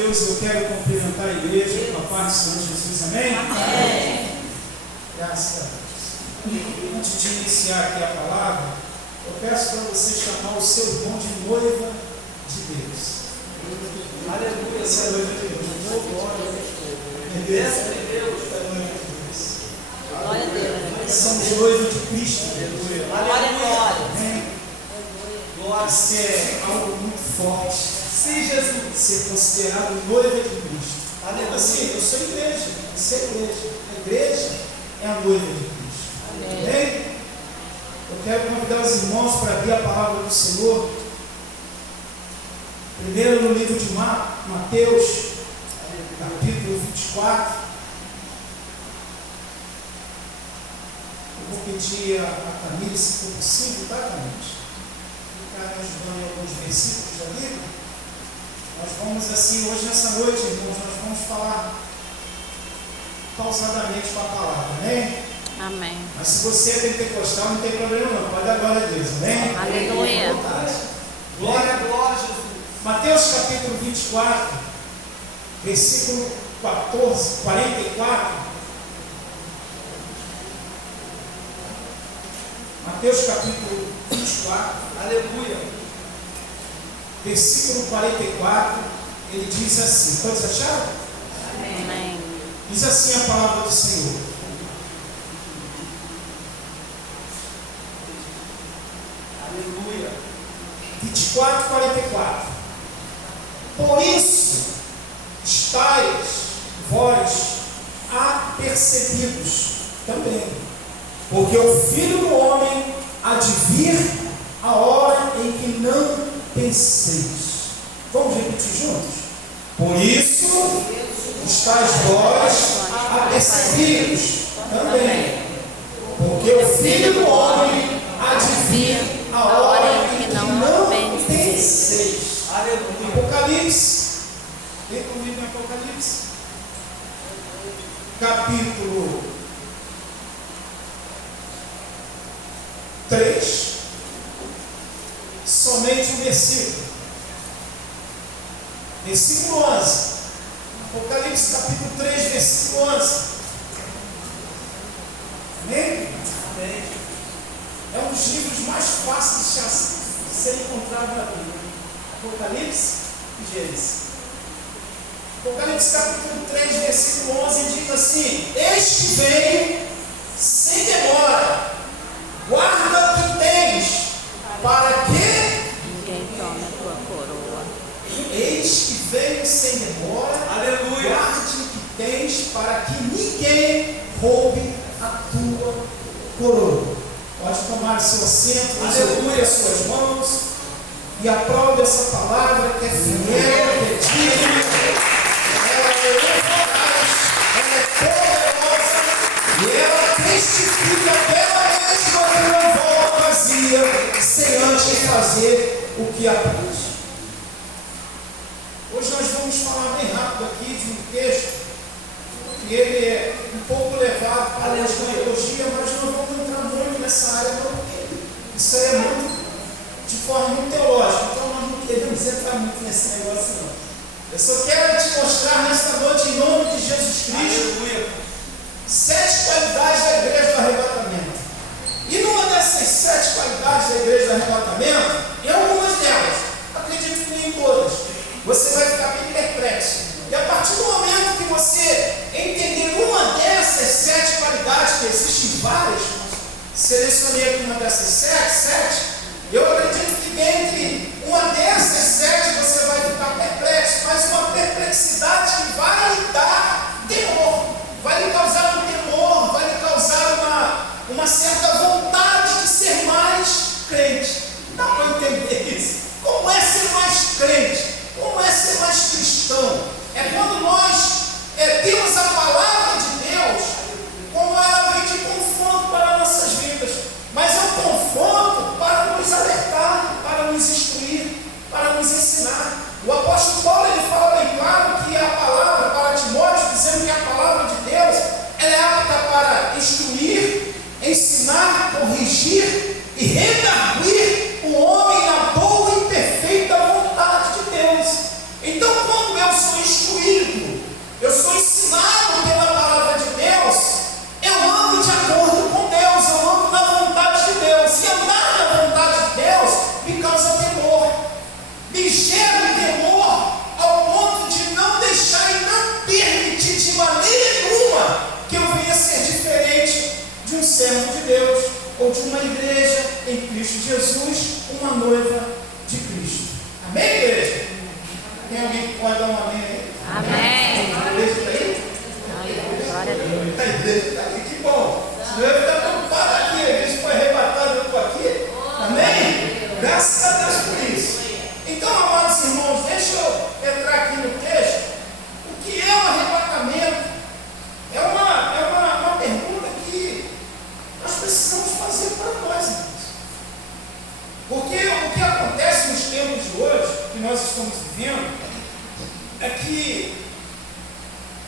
Deus, eu quero cumprimentar a igreja com a paz do Senhor Jesus, amém? Amém. Graças a Deus. Antes de iniciar aqui a palavra, eu peço para você chamar o seu irmão de noiva de Deus. Aleluia, essa é noiva de Deus. Glória a Deus. Somos noivos de Cristo. Glória. Isso é algo muito forte. Se Jesus ser considerado noiva de Cristo. Assim, eu sou igreja. Você é igreja. A igreja é a noiva de Cristo. Amém? Eu quero convidar os irmãos para abrir a palavra do Senhor. Primeiro no livro de Mateus, capítulo 24. Eu vou pedir a Camila, se for possível, tá, Camila? Ficar me ajudando em alguns versículos da Bíblia. Nós vamos assim, hoje nessa noite, irmãos, nós vamos falar pausadamente com a palavra, amém? Amém. Mas se você é pentecostal, não tem problema não, pode dar glória a Deus, amém? Aleluia. Glória a Jesus. Mateus capítulo 24, versículo 44. Mateus capítulo 24, aleluia, versículo 44, ele diz assim, todos acharam? Amém. Diz assim a palavra do Senhor. Aleluia. 24, 44. Por isso, estáis vós apercebidos também, porque o Filho do Homem há de vir a hora em que não penseis. Vamos repetir juntos? Por isso, estáis vós apercebidos também, porque o Filho do Homem há de vir a hora em que não penseis. Aleluia. Apocalipse. Vem comigo em Apocalipse. Capítulo 3. Somente um versículo. Versículo 11. Apocalipse capítulo 3, versículo 11. Amém? Amém. É um dos livros mais fáceis de ser encontrado na Bíblia. Apocalipse e Gênesis. Apocalipse capítulo 3, versículo 11 diz assim: Eis que venho sem demora, guarda o que tens, para que ninguém tome a tua coroa. Eis que venho sem demora, aleluia, guarde o que tens, para que ninguém roube a tua coroa. Pode tomar seu assento, aleluia, suas mãos. E aprove essa palavra que é fiel, que é digna, ela é eficaz, ela é poderosa e ela testifica pela mesma que não volta vazia, sem antes fazer o que apraz. Hoje nós vamos falar bem rápido aqui de um texto que ele é um pouco levado para a escatologia, mas não vamos entrar muito nessa área não, porque isso aí é muito de forma muito teológica, então nós não queremos entrar muito nesse negócio não. Eu só quero te mostrar nesta noite, em nome de Jesus Cristo, 7 qualidades da igreja do arrebatamento. E numa dessas 7 qualidades da igreja do arrebatamento, em algumas delas, acredito que nem todas, você vai ficar bem perplexo. E a partir do momento que você entender uma dessas 7 qualidades, que existem várias, selecionei aqui uma dessas 7, eu acredito que dentre uma dessas 7 você vai ficar perplexo, mas uma perplexidade que vai lhe dar temor, vai lhe causar um temor, vai lhe causar uma certa vontade de ser mais crente. Dá para entender isso? Como é ser mais crente? Como é ser mais cristão? É quando nós temos a palavra de Deus, como ela vem de confronto para nossas vidas, mas é um confronto para Jesus uma noiva de Cristo. Amém, igreja? Tem alguém que pode dar um amém aí? Amém. A igreja está aí? Glória a Deus. A igreja está aqui, que bom. Senão eu ficar preocupado aqui, a igreja foi arrebatada, eu estou aqui. Amém? Graças a Deus por isso. Então, amados irmãos, deixa eu entrar aqui no texto. O que é o arrebatamento? É uma pergunta que nós precisamos fazer para nós, irmãos. Porque o que acontece nos tempos de hoje, que nós estamos vivendo, é que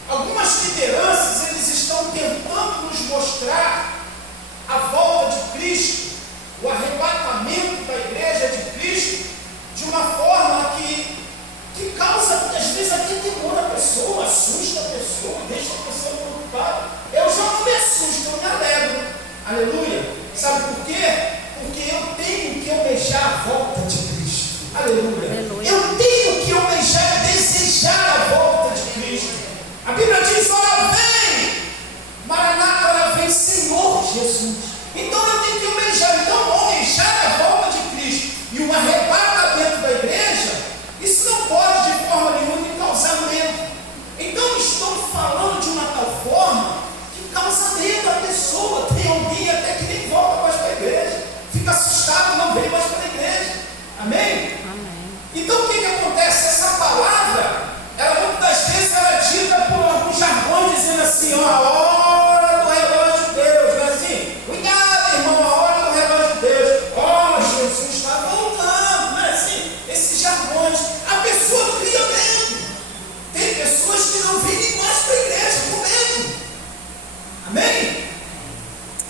algumas lideranças, eles estão tentando nos mostrar a volta de Cristo, o arrebatamento da igreja de Cristo, de uma forma que causa, às vezes, até temor a pessoa, assusta a pessoa, deixa a pessoa preocupada. Eu já não me assusto, eu me alegro. Aleluia. Sabe por quê? Porque eu tenho que almejar a volta de Cristo. Aleluia. Aleluia. Eu tenho que almejar, desejar a volta de Cristo. A Bíblia diz: ora vem, Maranata, ora vem, Senhor Jesus. Então eu tenho que almejar. Então, almejar a volta de Cristo e o arrebatamento da igreja, isso não pode de forma nenhuma me causar medo. Então estou falando de uma tal forma que causa medo à pessoa. Tem alguém até que nem volta mais para a igreja, fica assustado, não vem mais para a igreja. Amém? Amém. Então o que acontece? Essa palavra, ela muitas vezes ela é dita por alguns jargões dizendo assim: ó, a hora do relógio de Deus, não é assim? Cuidado, irmão, a hora do relógio de Deus. Ó, Jesus está voltando, não é assim? Esses jargões, a pessoa cria medo. Tem pessoas que não vêm mais para a igreja com medo. Amém?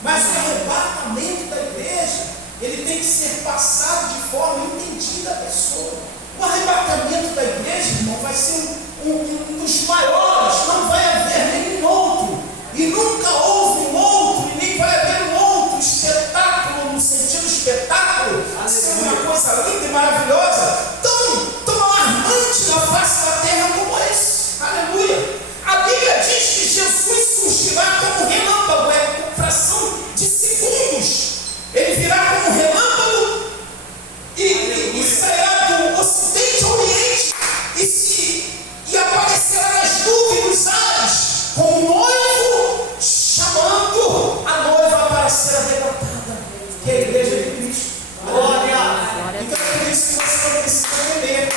Mas o arrebatamento da igreja, ele tem que ser passado de forma entendida à pessoa. O arrebatamento da igreja, irmão, vai ser um dos maiores, não vai haver nenhum outro, e nunca houve um outro, e nem vai haver um outro espetáculo, no sentido espetáculo, ser uma coisa linda e maravilhosa, tão alarmante na face da terra como esse. Aleluia! A Bíblia diz que Jesus surgirá como relâmpago, com fração de segundos. Ele virá como relâmpago e sairá do ocidente ao oriente e aparecerá nas nuvens dos ares, com o noivo chamando a noiva para ser arrebatada, que é a igreja de Cristo. Glória! Então é por isso que você não precisa temer,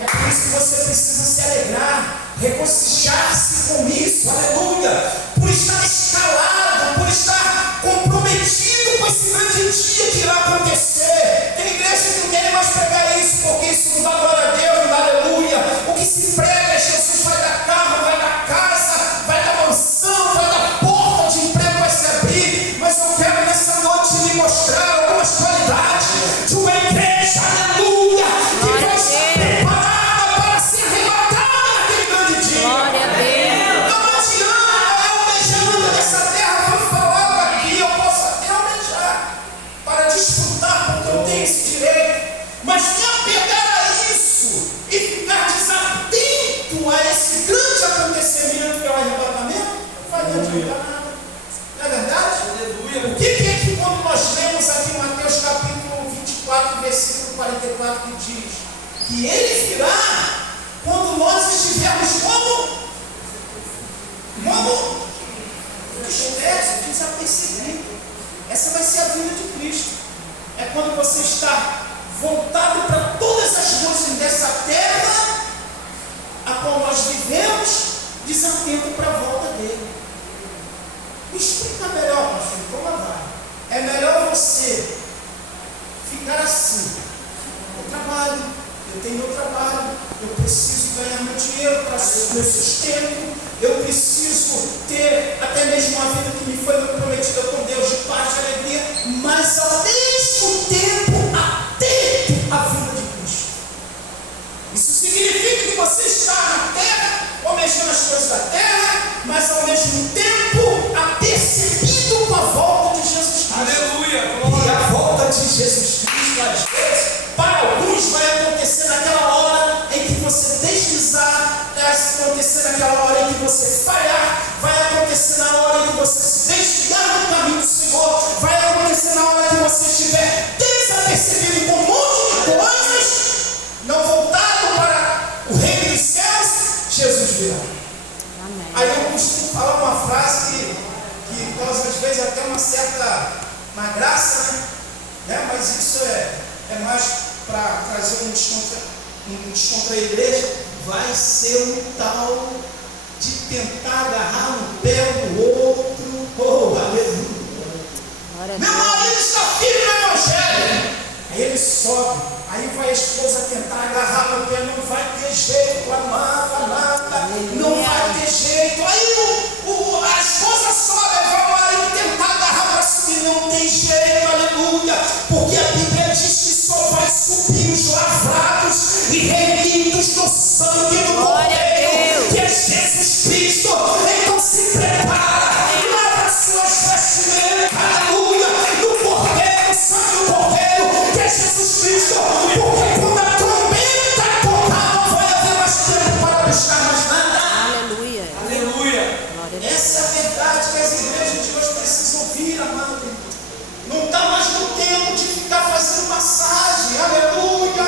é por isso que você precisa se alegrar, regocijar-se com isso, aleluia, por estar escalado, por estar comprometido com esse grande dia que irá acontecer. Tem igreja que não quer mais pregar isso, porque isso não dá glória a Deus, não dá aleluia. O que se prega é Jesus vai dar carro, vai dar casa, vai dar mansão, vai dar porta de emprego, vai se abrir. Mas eu quero nessa noite lhe mostrar algumas qualidades de uma igreja, aleluia, que vai estar preparada para ser arrebatada naquele grande dia. Glória a Deus. Não adianta eu almejando nessa terra, foi falado aqui, eu posso até almejar para desfrutar, porque eu tenho esse direito, mas me apegar a isso e ficar desatento a esse grande acontecimento que é o arrebatamento, não vai me adiantar nada. Não é verdade? Aleluia. O que é que quando nós lemos aqui em Mateus capítulo 24, versículo 44, que diz que ele virá quando nós estivermos como desapercebido. Essa vai ser a vinda de Cristo. É quando você está voltado para todas as coisas dessa terra a qual nós vivemos, desatento para a volta dele. Me explica melhor, pastor, como vai? É melhor você ficar assim: eu trabalho, eu tenho meu trabalho, eu preciso ganhar meu dinheiro para meu sustento, eu preciso ter até mesmo uma vida que me foi prometida com Deus, de paz e alegria, mas ao mesmo tempo atento à vinda de Cristo. Isso significa que você está na terra, almejando as coisas da terra, mas ao mesmo tempo apercebido com a volta de Jesus Cristo. Aleluia! E a volta de Jesus Cristo, às vezes, para alguns vai acontecer naquela hora em que você deslizar, vai acontecer naquela hora em que você falhar, vai acontecer na hora em que você se desviar do caminho do Senhor, vai acontecer na hora que você estiver desapercebido filho com um monte de coisas, não voltado para o reino dos céus, Jesus virá. Amém. Aí eu costumo falar uma frase que causa às vezes até uma graça, né? Mas isso é mais para trazer um desconto à igreja. Vai ser um tal de tentar agarrar um pé do outro. Oh, aleluia! Meu marido está firme no evangelho. Aí ele sobe. Aí vai a esposa tentar agarrar no pé. Não vai ter jeito, amada. Não vai ter jeito. Aí a esposa sobe. Aí vai o marido tentar agarrar para subir. Não tem jeito, aleluia. Porque a Bíblia diz que só vai subir os lavrados e remidos do sangue do Cordeiro, que é Jesus Cristo. Então se prepara. Lava suas vestimentas. Aleluia. No Cordeiro, sangue do Cordeiro, que é Jesus Cristo. Porque quando a trombeta tocar, não vai haver mais tempo para buscar mais nada. Aleluia. Aleluia. Glória a Deus. Essa é a verdade que as igrejas de hoje precisam ouvir, amado. Não está mais no tempo de ficar fazendo massagem. Aleluia.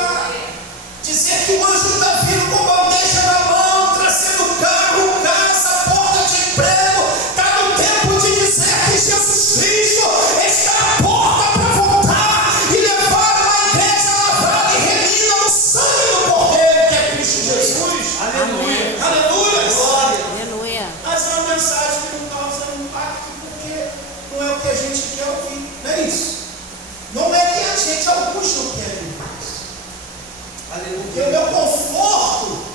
Dizer que o anjo está vindo com bandeja na mão, trazendo carro, casa, porta de emprego. Está no tempo de dizer que Jesus Cristo está à porta para voltar e levar uma igreja lavrada e remida no sangue do Cordeiro, que é Cristo Jesus. Aleluia. Aleluia. Glória. Aleluia. Mas é uma mensagem que não causa impacto, porque não é o que a gente quer ouvir. Não é isso. Não é que alguns não querem mais. Porque o meu conforto,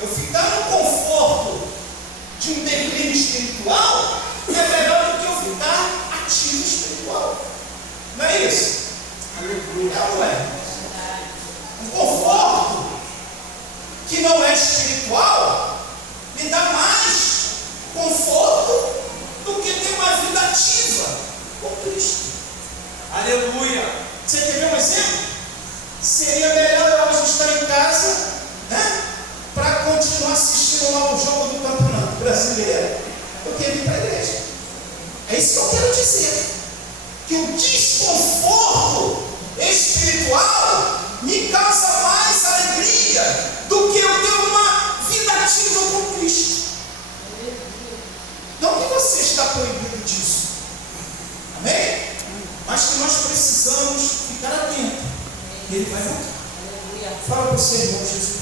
eu ficar no conforto de um declínio espiritual, é melhor do que eu ficar ativo espiritual. Não é isso? Aleluia. Não é. Um conforto que não é espiritual me dá mais conforto do que ter uma vida ativa com Cristo. Aleluia. Você quer ver um exemplo? Seria melhor eu hoje estar em casa, né, para continuar assistindo lá o jogo do Campeonato Brasileiro do que vir para a igreja. É isso que eu quero dizer. Que o desconforto espiritual me causa mais alegria do que eu ter uma vida ativa com Cristo. Não que você está proibido disso. Amém? Mas que nós precisamos ficar atentos. Ele vai voltar. Fala para o seu irmão, Jesus.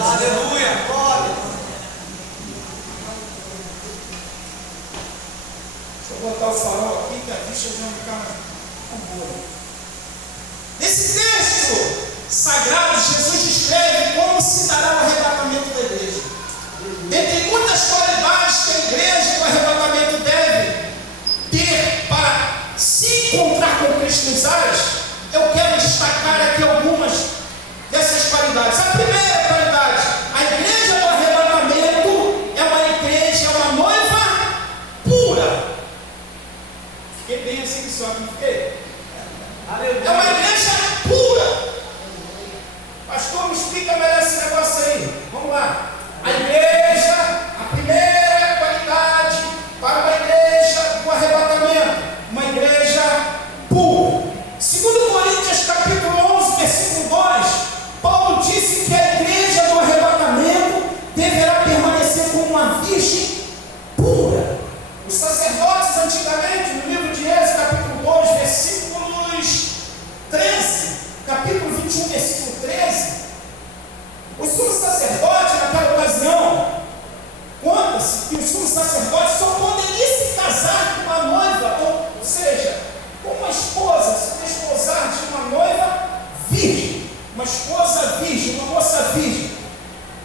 Aleluia. Glória. Deixa eu botar o farol aqui, que a vista já vai ficar boa. Nesse texto sagrado, Jesus descreve como se dará o arrebatamento da igreja. Dentre muitas qualidades que a igreja do arrebatamento deve ter para se encontrar com Cristo nos ares, eu quero destacar aqui algumas dessas qualidades. A primeira qualidade: a igreja do arrebatamento é uma igreja, é uma noiva pura. Fiquei bem assim que só, não fiquei? É uma igreja pura. Pastor, me explica melhor esse negócio aí. Vamos lá. A igreja, a primeira qualidade para uma igreja do arrebatamento, uma igreja pura. Segundo Coríntios capítulo 11, versículo 2, Paulo disse que a igreja do arrebatamento deverá permanecer como uma virgem pura. Os sacerdotes antigamente, no livro de Êxodo capítulo 2, versículos 13, capítulo 21, versículo 13, o sumo sacerdote naquela ocasião, conta-se que o sumo sacerdote só poderia se casar com uma noiva, ou seja, com uma esposa, se desposar de uma noiva virgem, uma esposa virgem, uma moça virgem.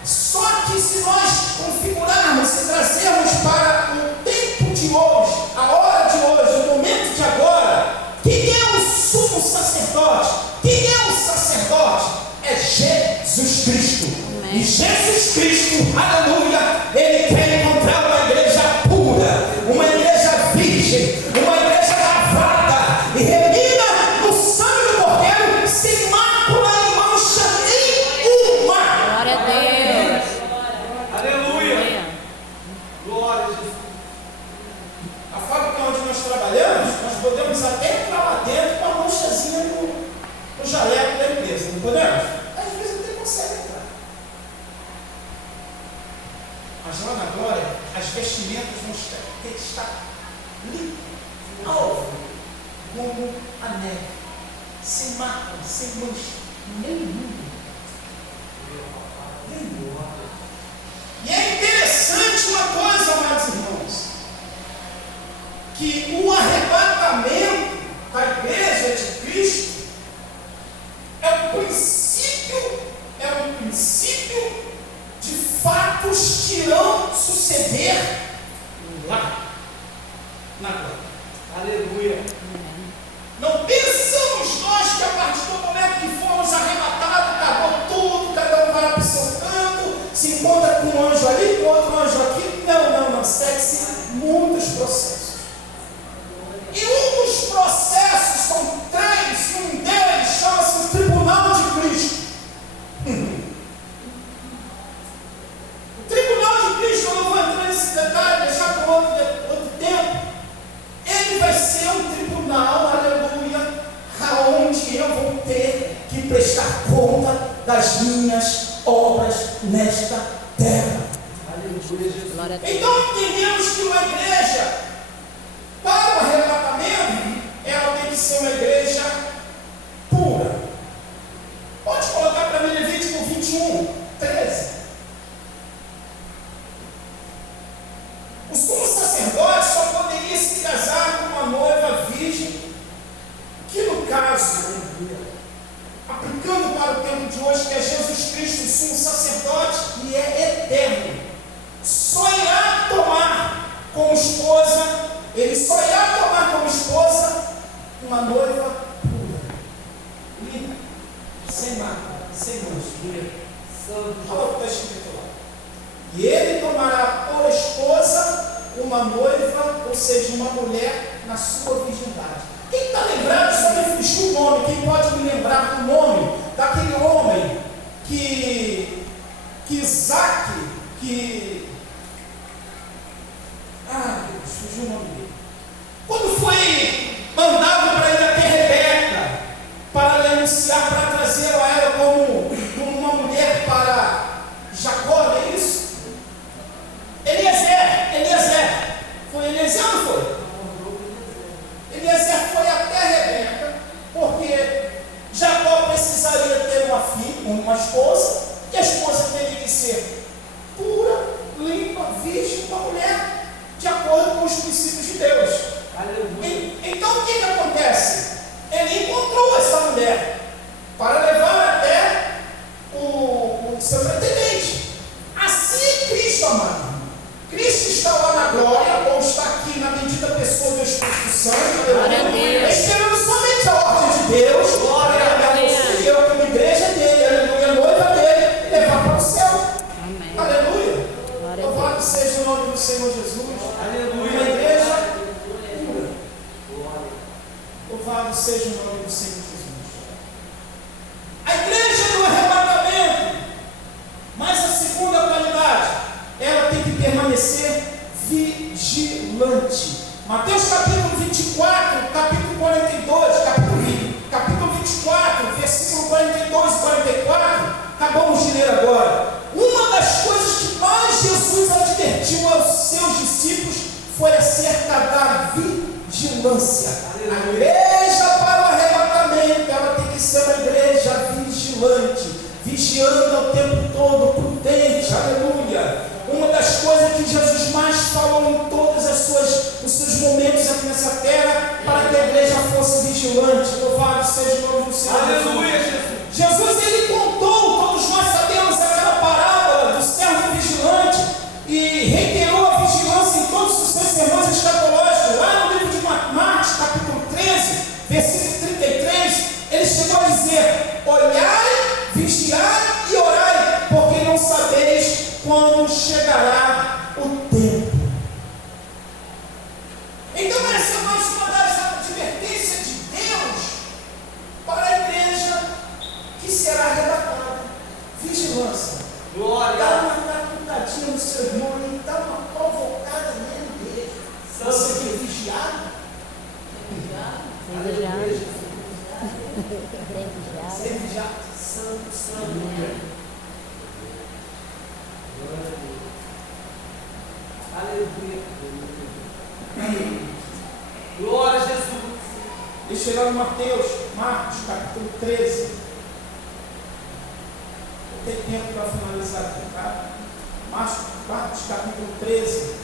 Só que se nós configurarmos e trazermos para o tempo de hoje, a hora de hoje, o momento de agora, quem é o sumo sacerdote? Quem é o sacerdote? É Jesus Cristo. Amém. E Jesus Cristo, aleluia, Ele quer encontrar uma igreja pura, uma igreja virgem, uma igreja lavada e remida no sangue do Cordeiro, sem mácula e mancha nenhuma. Glória a Deus. Aleluia. Glória a Jesus. A fábrica onde nós trabalhamos, nós podemos até entrar lá dentro com a manchazinha Mas lá na glória, as vestimentas vão ter que estar limpas, alvo, como a neve, sem marca, sem mancha, nenhum. E é interessante uma coisa, amados irmãos, que o arrebatamento da igreja de Cristo é um princípio de fatos que irão suceder lá na glória. Aleluia. Não pensamos nós que a partir do momento que fomos arrebatados, acabou tudo, cada um vai para o seu canto, se encontra com um anjo ali, com outro anjo aqui. Não, segue-se muitos processos. E um dos processos são três, e um deles chama-se o Tribunal de Cristo. O Tribunal de Cristo, eu não vou entrar nesse detalhe, deixar para outro tempo. Ele vai ser um tribunal, aleluia, aonde eu vou ter que prestar conta das minhas obras nesta terra. Aleluia. Então entendemos que uma igreja, para o arrebatamento, ela tem que ser uma igreja pura. Pode colocar para mim Levítico 21, 13. O sumo sacerdote só poderia se casar com uma noiva virgem, que no caso, aplicando para o tempo de hoje, que é Jesus Cristo, o sumo sacerdote, e é eterno, só irá tomar como esposa, ele só irá tomar como esposa uma noiva pura, limpa, sem marca, sem mancha. Olha o que está escrito lá. E ele tomará por esposa uma noiva, ou seja, uma mulher na sua virgindade. Quem está lembrado, só me fugiu o nome, quem pode me lembrar do nome daquele homem que Isaac, Deus, fugiu o nome dele. Quando foi mandado para ir até Rebeca, para lhe anunciar, para trazê-la a ela como uma mulher para Jacó, não é isso? Eliezer, foi Eliezer ou não foi? Eliezer foi até Rebeca, porque Jacó precisaria ter uma filha, uma esposa, e a esposa teria que ser pura, limpa, virgem, uma mulher de acordo com os princípios de Deus. Então o que acontece? Ele encontrou essa mulher para levar até o seu pretendente. Assim é Cristo, amado. Cristo está lá na glória, ou está aqui na bendita pessoa do Espírito Santo, esperando somente a ordem de Deus, e eu como igreja dele, aleluia, noiva dele, e levar para o céu. Amém. Aleluia. Louvado seja o nome do Senhor Jesus. Aleluia. Uma igreja pura. Louvado seja o nome do Senhor Jesus. A igreja do arrebatamento, mas a segunda qualidade, ela tem que permanecer vigilante. Mateus capítulo 24, capítulo 42, capítulo 24, versículo 42 e 44, acabamos de ler agora. Uma das coisas que mais Jesus advertiu aos seus discípulos foi acerca da vigilância. A igreja para o arrebatamento, ela tem que ser uma igreja vigilante, vigiando o tempo todo, prudente, aleluia. Uma das coisas que Jesus mais falou em todos os seus momentos aqui nessa terra, para que a igreja fosse vigilante. Louvado seja o nome do Senhor. Aleluia, Jesus. Jesus, ele contou, todos nós sabemos aquela parábola do servo vigilante, e reiterou a vigilância em todos os seus sermões escatológicos. Lá no livro de Marcos, capítulo 13, versículo 33, ele chegou a dizer: olhai, vigiai e orai, porque não sabeis quando chegará o tempo. Então essa é mais uma das advertências de Deus para a igreja que será arrebatada. Vigilância. Glória. Dá uma catutadinha no seu irmão e dá uma provocada nele. Você que é vigiado? Vigiado. Ser vigiado. Santo. Glória a Jesus. Deixa eu ir lá no Marcos, capítulo 13. Eu tenho tempo para finalizar aqui, tá? Marcos, capítulo 13.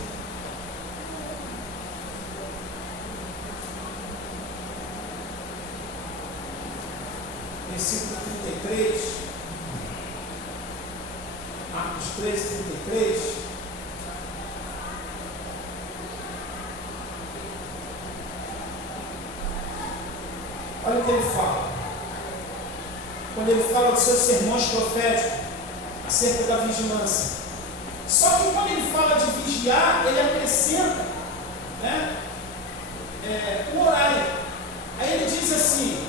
Versículo 33. Marcos 13, 33. Olha o que ele fala. Quando ele fala dos seus sermões proféticos acerca da vigilância. Só que quando ele fala de vigiar, ele acrescenta, né, o horário. Aí ele diz assim: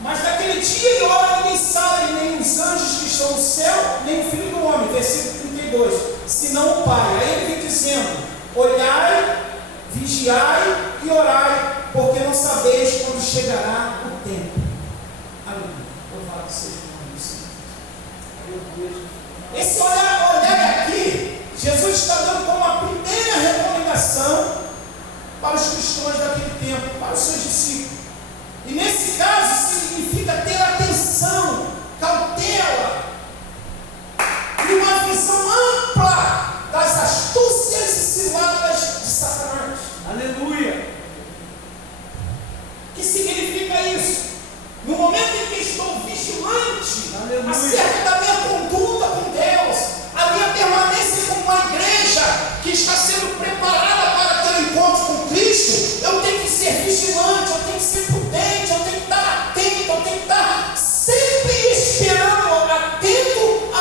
mas naquele dia e hora ninguém sabe, nem os anjos que estão no céu, nem o Filho do Homem. Versículo 32. Senão o Pai. Aí ele vem dizendo: olhai, vigiai e orai, porque não sabeis quando chegará o tempo. Aleluia. Louvado seja o nome do Senhor. Esse olhar aqui, Jesus está dando como a primeira recomendação para os cristãos daquele tempo, para os seus discípulos. E nesse caso significa ter atenção, cautela e uma visão ampla das astúcias e ciladas de Satanás. Aleluia. O que significa isso? No momento em que estou vigilante, aleluia, acerca da minha conduta com Deus, a minha permanência com uma igreja que está sendo preparada para ter um encontro com Cristo, eu tenho que ser vigilante, eu tenho que ser prudente, eu tenho que estar atento, eu tenho que estar sempre esperando, atento a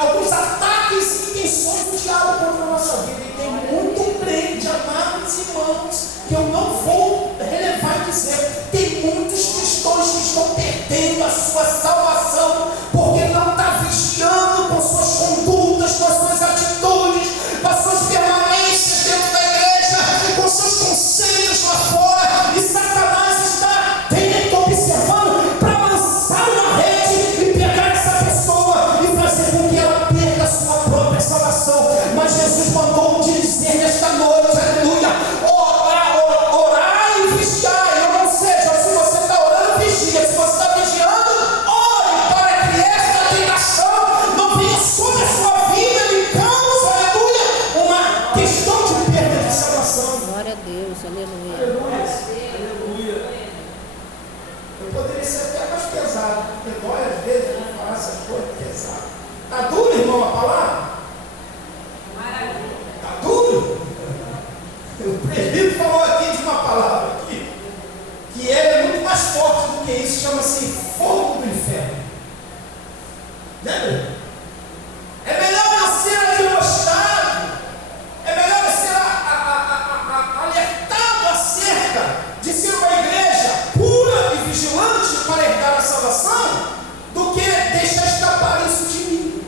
alguns ataques e intenções do diabo contra a nossa vida. E tem muito crente, amados irmãos, que eu não vou relevar e dizer, tem muitos cristãos que estão perdendo a sua salvação porque não está vigiando com suas condutas, com as suas atitudes, com as suas permanências dentro da igreja, com seus conceitos lá fora, e Satanás está atento, observando, para lançar uma rede e pegar essa pessoa e fazer com que ela perca a sua própria salvação. Mas Jesus mandou dizer nesta noite, aleluia, orar e vigiar. Ou seja, se você está orando, vigia. Se você está vigiando, ore para que esta tentação não venha sobre a sua vida e cause, aleluia, uma questão de perda de salvação. Glória a Deus, aleluia. aleluia. Eu poderia ser até mais pesado, porque dói às vezes a gente falar essas coisas pesadas. Está duro, irmão, a palavra? Está duro? O presbítero falou aqui de uma palavra aqui, que é muito mais forte do que isso, chama-se fogo do inferno. Lembra? É melhor eu ser admoestado, é melhor eu ser alertado acerca de ser uma igreja pura e vigilante para herdar a salvação, do que deixar escapar isso de mim.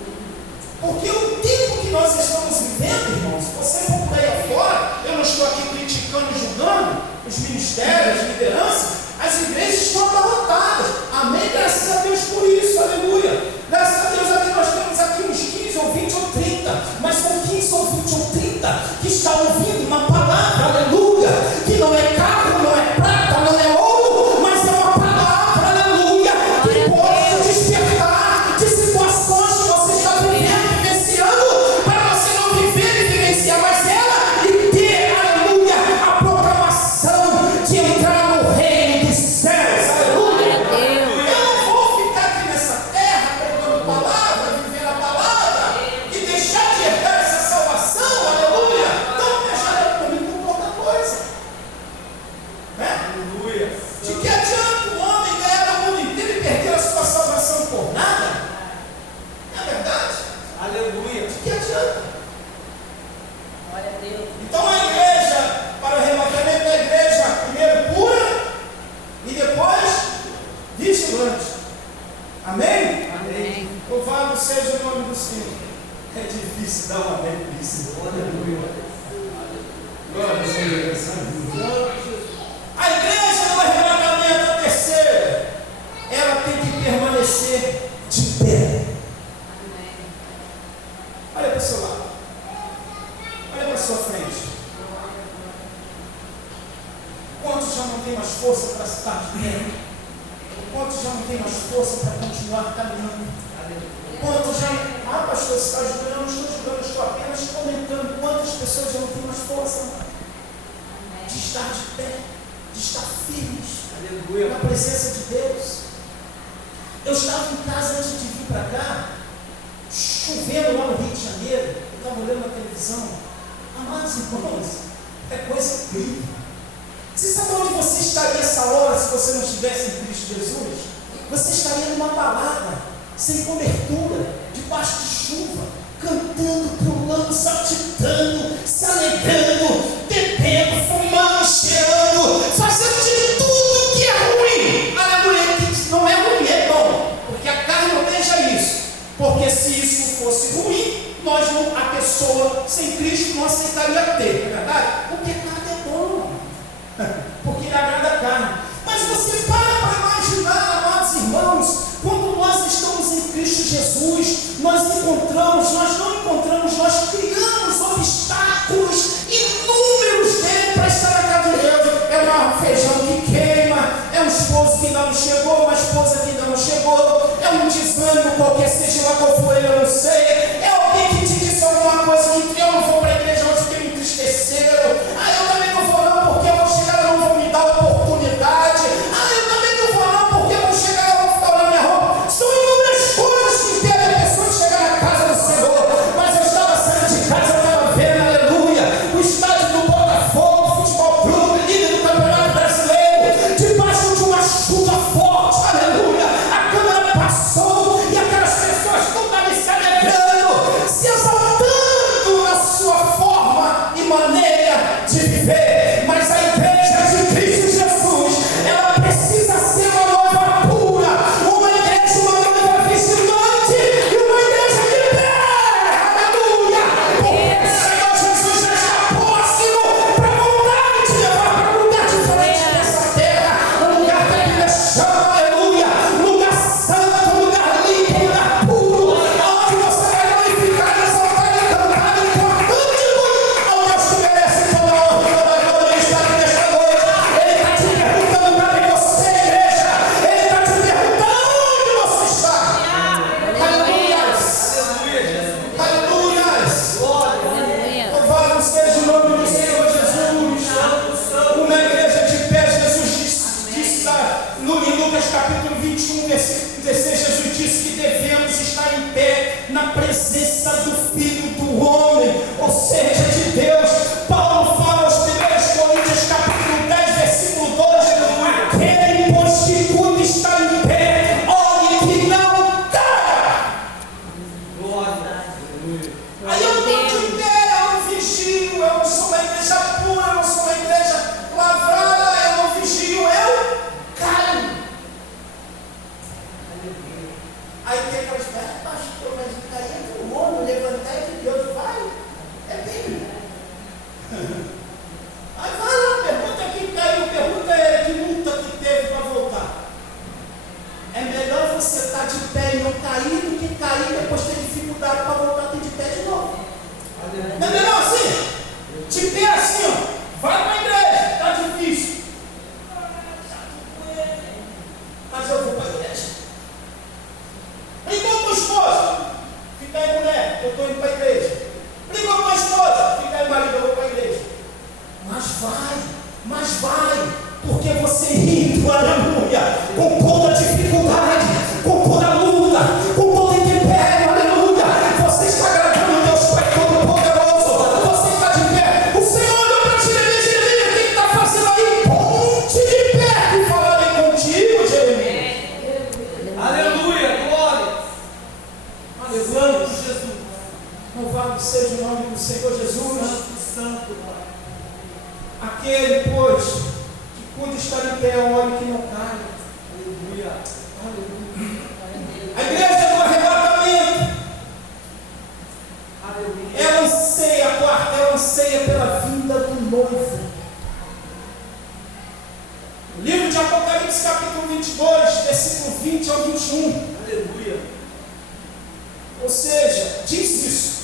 Porque o tempo que nós estamos vivendo, irmãos, se você for por aí afora, eu não estou aqui criticando e julgando os ministérios, as lideranças, as igrejas estão abarrotadas. Amém? Graças a Deus por isso, aleluia. Graças a Deus aqui nós temos aqui uns 15 ou 20 ou 30, mas são 15 ou 20 ou 30 que estão ouvindo uma palavra, aleluia, que não é carro, não é prata, não é ouro, mas é uma palavra, aleluia, que pode te despertar de situações que você está vivendo, vivenciando, para você não viver e vivenciar mais ela e ter, aleluia, a proclamação de entrar no reino dos céus, aleluia. Eu não vou ficar aqui nessa terra pregando palavra, vivendo a palavra e deixar de herdar essa salvação, aleluia. Então me ajuda comigo com pouca coisa, né? Aleluia. De que adianta o homem ganhar o mundo inteiro e perder a sua salvação por nada? Não é verdade? Aleluia. De que adianta? Glória a Deus. Então a igreja, para o arrebatamento da igreja, primeiro pura e depois vigilante. Amém? Amém. Louvado seja o nome do Senhor. É difícil dar um amém por isso. Aleluia. Glória a Deus. A igreja no arrebatamento, a terceira, ela tem que permanecer de pé. Olha para o seu lado. Olha para o tem mais força para estar de pé? Quantos já não tem mais força para continuar caminhando? Quantos já... Ah, pastor, você está ajudando? Eu não estou ajudando, eu estou apenas comentando. Quantas pessoas já não têm mais força de estar de pé, de estar firmes na presença de Deus? Eu estava em casa antes de vir para cá, chovendo lá no Rio de Janeiro, eu estava olhando na televisão. Amados irmãos, é coisa incrível. Você sabe onde você estaria essa hora se você não estivesse em Cristo Jesus? Você estaria numa balada, sem cobertura, debaixo de chuva, cantando, pulando, saltitando, se alegrando, bebendo, fumando, cheirando, fazendo de tudo que é ruim. Aleluia, que não é ruim, é bom, porque a carne não deixa isso. Porque se isso fosse ruim, nós não, a pessoa sem Cristo não aceitaria ter, não é verdade? O pecado é bom, porque ele agrada a carne. Mas você para imaginar, amados irmãos, quando nós estamos em Cristo Jesus, nós não encontramos, nós criamos obstáculos inúmeros dele para estar na casa de Deus. É um feijão que queima, é um esposo que ainda não chegou, uma esposa que ainda não chegou, é um desânimo qualquer, seja lá qual for ele, eu não sei, é alguém que te disse alguma coisa que eu não vou para a igreja hoje porque me entristeceram, eu também não vou não porque eu vou chegar, não vão me dar oportunidade, eu também não vou não porque eu vou chegar, eu vou ficar olhando minha roupa. São inúmeras coisas que impedem a pessoa de chegar na casa do Senhor. Mas eu estava saindo de casa, eu estava vendo, aleluia, o estádio do Botafogo, futebol clube, líder do Campeonato Brasileiro, debaixo de uma chuva forte, aleluia, a câmera passou e aquelas pessoas todas ali se alegrando, se exaltando na sua forma e maneira de viver. Mas a igreja de Cristo Jesus, ela precisa ser uma noiva pura, uma igreja, uma noiva vigilante e uma igreja de pé, aleluia, porque o Senhor Jesus já está próximo para voltar e te levar para um lugar diferente nessa terra, um lugar que ele chama, aleluia, lugar santo, lugar limpo, lugar puro, onde você vai glorificar, exaltar e cantar e cantando ao Deus que merece toda a honra e toda a glória. Ele está aqui nesta noite, ele está te perguntando, cadê você, igreja? Ele está te perguntando onde você está. Aleluias, aleluias, Aleluia. louvado seja o nome do Senhor Jesus. Uma igreja de pé, Jesus disse no Lucas capítulo 21, versículo 16, Jesus disse que devemos estar em pé na presença do Filho do Homem, ou seja, de Deus. Paulo fala aos 1 Coríntios capítulo 10, versículo 12, aquele pois que quando está em pé, olhe que não caia. Aí eu estou de pé, eu não vigio, eu não sou uma igreja pura, eu não sou uma igreja lavrada, eu não vigio, eu caio. Aí tem aquelas pessoas, pastor, mas cair é do homem, levantar é de Deus, vai, é Bíblia. Aí vai lá, pergunta quem caiu, pergunta ele que luta que teve para voltar. É melhor você estar de pé e não cair do que cair e depois ter dificuldade para voltar a ter de pé de novo. Não é melhor assim? De pé assim, ó. Vai para a igreja, está difícil. Mas eu vou para a igreja. Brigou com a esposa, fica aí mulher, eu estou indo para a igreja. Brigou com a esposa, fica aí marido, eu vou para a igreja. Mas vai, porque você indo, aleluia, com toda a dificuldade, com toda a luta, com todo intempério, aleluia, você está agradando a Deus Pai Todo-Poderoso, você está de pé, o Senhor olhou para ti, Jeremias, o que está fazendo aí? Ponte de pé e falarei contigo, Jeremias. Aleluia, glória. Aleluia, Jesus. Louvado seja o nome do Senhor Jesus. Santo, Pai. Aquele, pois, que cuida estar em pé, olhe que não caia. Aleluia. Aleluia. A igreja do arrebatamento, Aleluia. ela anseia, a quarta, ela anseia pela vinda do noivo. O livro de Apocalipse, capítulo 22, versículo 20 ao 21. Aleluia. Ou seja, diz isso.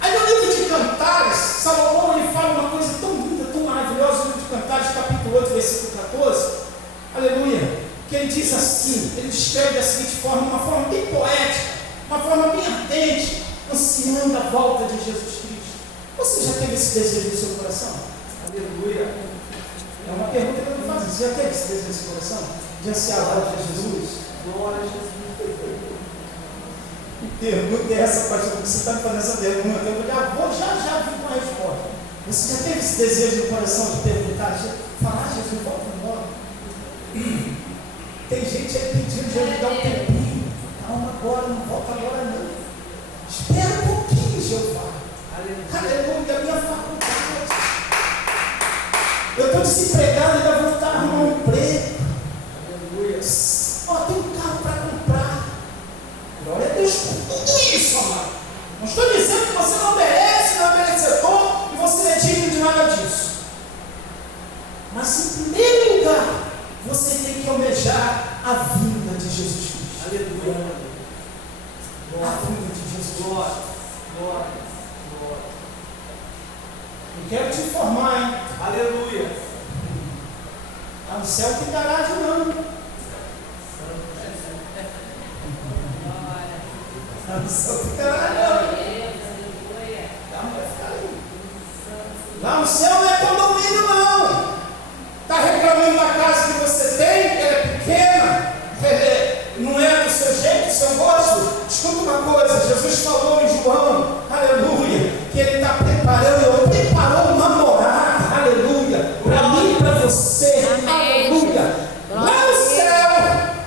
Aí no livro de Cantares, Salomão ele fala uma coisa tão linda, tão maravilhosa, no livro de Cantares, capítulo 8, versículo versículo 14, aleluia, que ele diz assim, ele descreve da seguinte forma, uma forma bem poética, uma forma bem ardente, ansiando a volta de Jesus Cristo. Você já teve esse desejo no seu coração? Aleluia. É uma pergunta que eu não faço. Você já teve esse desejo no seu coração? De ansiar a volta de Jesus? Glória a Jesus. Pergunta é essa, pastor, porque você está me fazendo essa pergunta. Eu já vi com a resposta. Você já teve esse desejo no coração de perguntar, de falar, Jesus, volta embora? Tem gente aí pedindo, Jesus, dá um tempinho. Calma agora, não volta agora não. Espera um pouquinho, Jeová. Aleluia, minha faculdade. Eu estou desempregado, ainda vou estar arrumando um emprego. Aleluia. Ó, tem um carro para comprar. Glória a Deus por tudo isso, amado. Não estou dizendo que você não merece, não é merecedor, e você não é digno de nada disso. Mas em primeiro lugar, você tem que almejar a vinda de Jesus Cristo. Aleluia. A vinda de Jesus Cristo. Glória. Glória. Eu quero te informar, hein? Aleluia. Lá no céu tem garagem não. Lá no céu tem garagem não. Lá no céu não é condomínio não. Está reclamando da casa que você tem, que ela é pequena, não é do seu jeito, do seu gosto. Escuta uma coisa, Jesus falou em João, aleluia, que ele está preparou uma morada, aleluia, para mim e para você, aleluia. Lá no céu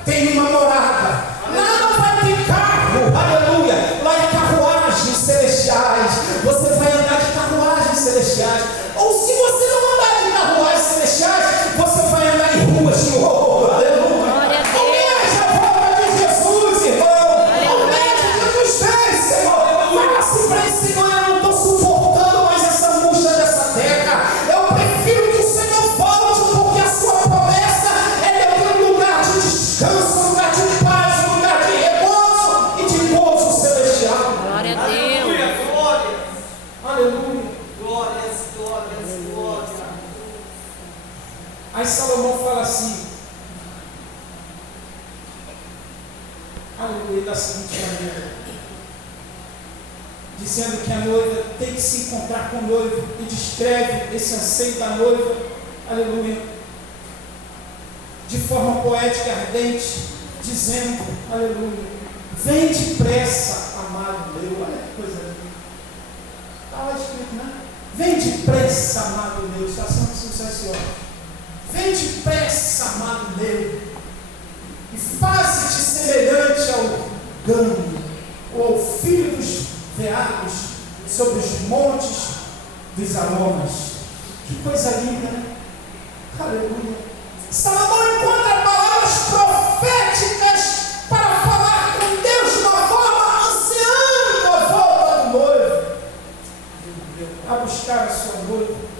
tem uma morada, lá não vai ter carro, aleluia, lá é carruagens celestiais, você vai andar de carruagens celestiais, ou se você não andar de carruagens celestiais, você vai andar em ruas de ouro, aleluia. Almeja a volta de Jesus, irmão, almeja Jesus vem, Senhor, fala assim para esse Senhor, eu não estou suportando mais essa bucha dessa terra, eu prefiro que o Senhor volte, porque a sua promessa é meu lugar de descanso, um lugar de paz, um lugar de repouso e de gozo celestial. Glória a Deus. Aleluia. Glória. Aleluia. Glórias, glórias, glórias. Aí Salomão fala assim, aleluia, da seguinte maneira, dizendo que a noiva tem que se encontrar com o noivo, e descreve esse anseio da noiva, aleluia, de forma poética e ardente, dizendo, aleluia, vem depressa, amado meu, olha que coisa linda, está lá escrito, né? Vem depressa, amado meu, estação de sucesso. Vem depressa, amado meu, e faze-te semelhante ao gamo, ou ao filho dos veados, sobre os montes dos aromas. Que coisa linda, né? Aleluia. Salomão encontra palavras proféticas para falar com Deus de uma forma ansiando a volta do noivo, a buscar a sua noiva.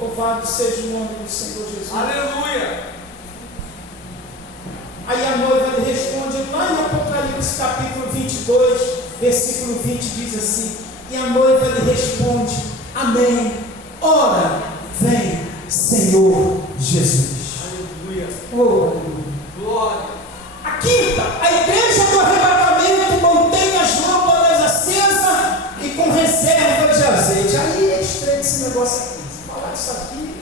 Louvado seja o nome do Senhor Jesus. Aleluia. Aí a noiva lhe responde lá em Apocalipse capítulo 22, versículo 20, diz assim, e a noiva lhe responde, amém, ora vem Senhor Jesus. Aleluia. Oh, aleluia. Glória. A quinta, a igreja do arrebatamento mantém as lâmpadas acesas e com reserva de azeite. Aí é estranho esse negócio aqui. Se falar disso aqui,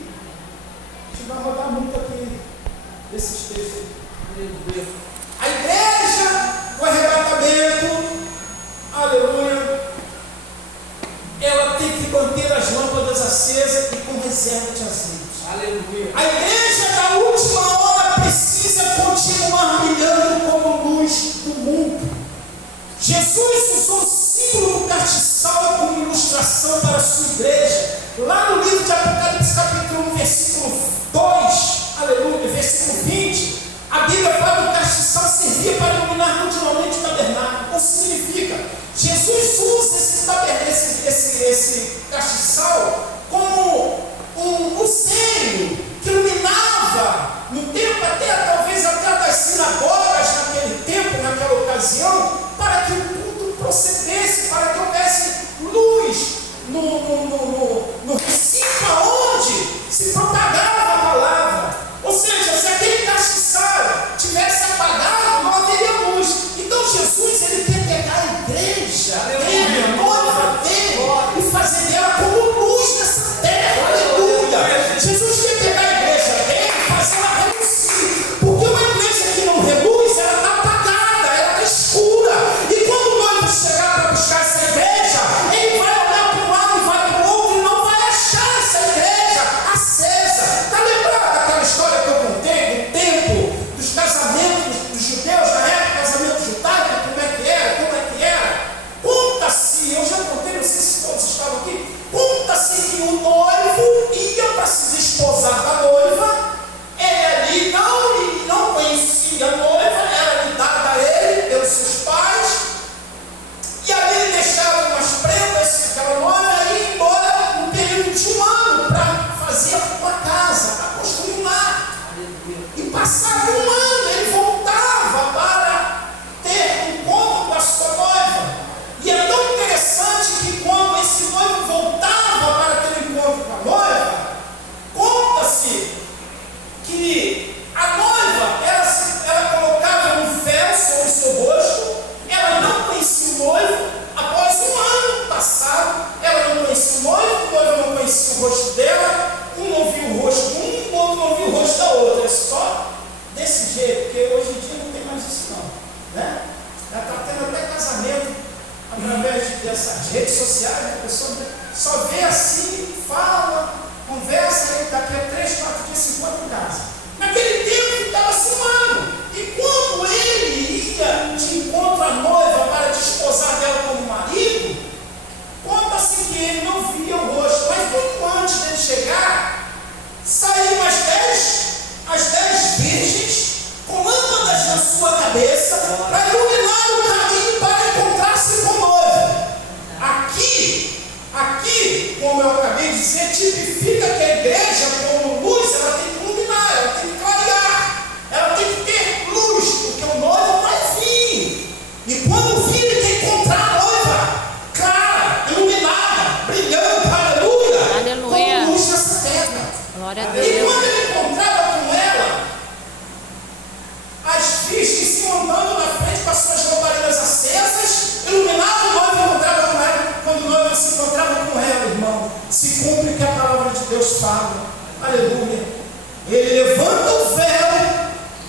a gente vai rodar muito aqui desses textos. Aleluia. A igreja do arrebatamento, aleluia, ela tem que manter as lâmpadas acesas e com reserva de azeite. Aleluia. A igreja da última hora precisa continuar brilhando como luz do mundo. Jesus usou o símbolo do castiçal como ilustração para a sua igreja. Lá no livro de Apocalipse, capítulo 1, versículo 2, aleluia, versículo 20, a Bíblia fala que o castiçal servia para iluminar continuamente o tabernáculo. O que significa? Jesus usa esse castiçal como um selo que iluminava no tempo, talvez até das sinagogas naquele tempo, naquela ocasião, para que o culto procedesse, para que houvesse luz no recinto onde se propagava a palavra. dessas redes sociais, a pessoa só vê assim, fala, conversa, e daqui a 3, 4 dias se encontra em casa. Naquele tempo ficava assim um ano. E quando ele ia de encontro à noiva para desposar dela como marido, conta-se que ele não via o rosto, mas muito antes dele chegar, saíram as 10 virgens com lâmpadas na sua cabeça para iluminar o caminho para encontrar-se com o noivo. Aqui, como eu acabei de dizer, tipifica que a igreja, como luz, ela tem que iluminar, ela tem que clarear, ela tem que ter luz, porque o noivo vai vir. E quando vir, ele tem que encontrar a noiva clara, iluminada, brilhando, aleluia, Aleluia. como luz nessa terra. Glória a E Deus. quando ele encontrava com ela, as virgens iam andando na frente com as suas lamparinas acesas, iluminavam o noivo e encontrava com ela. Quando o noivo se encontrava com ela, irmão, se cumpre o que a palavra de Deus fala. Aleluia. Ele levanta o véu,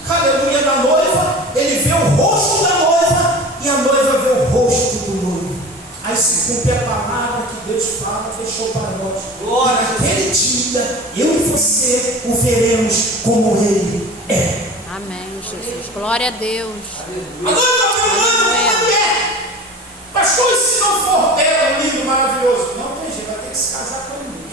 aleluia, da noiva, ele vê o rosto da noiva e a noiva vê o rosto do noivo. Aí se cumpre a palavra que Deus fala, fechou para nós. Glória. Naquele dia, eu e você o veremos como ele é. Amém, Jesus. Glória a Deus. A noiva vê o noivo como ele é. Pastor, e se não for belo, lindo, maravilhoso? Não tem jeito, vai ter que se casar com ele.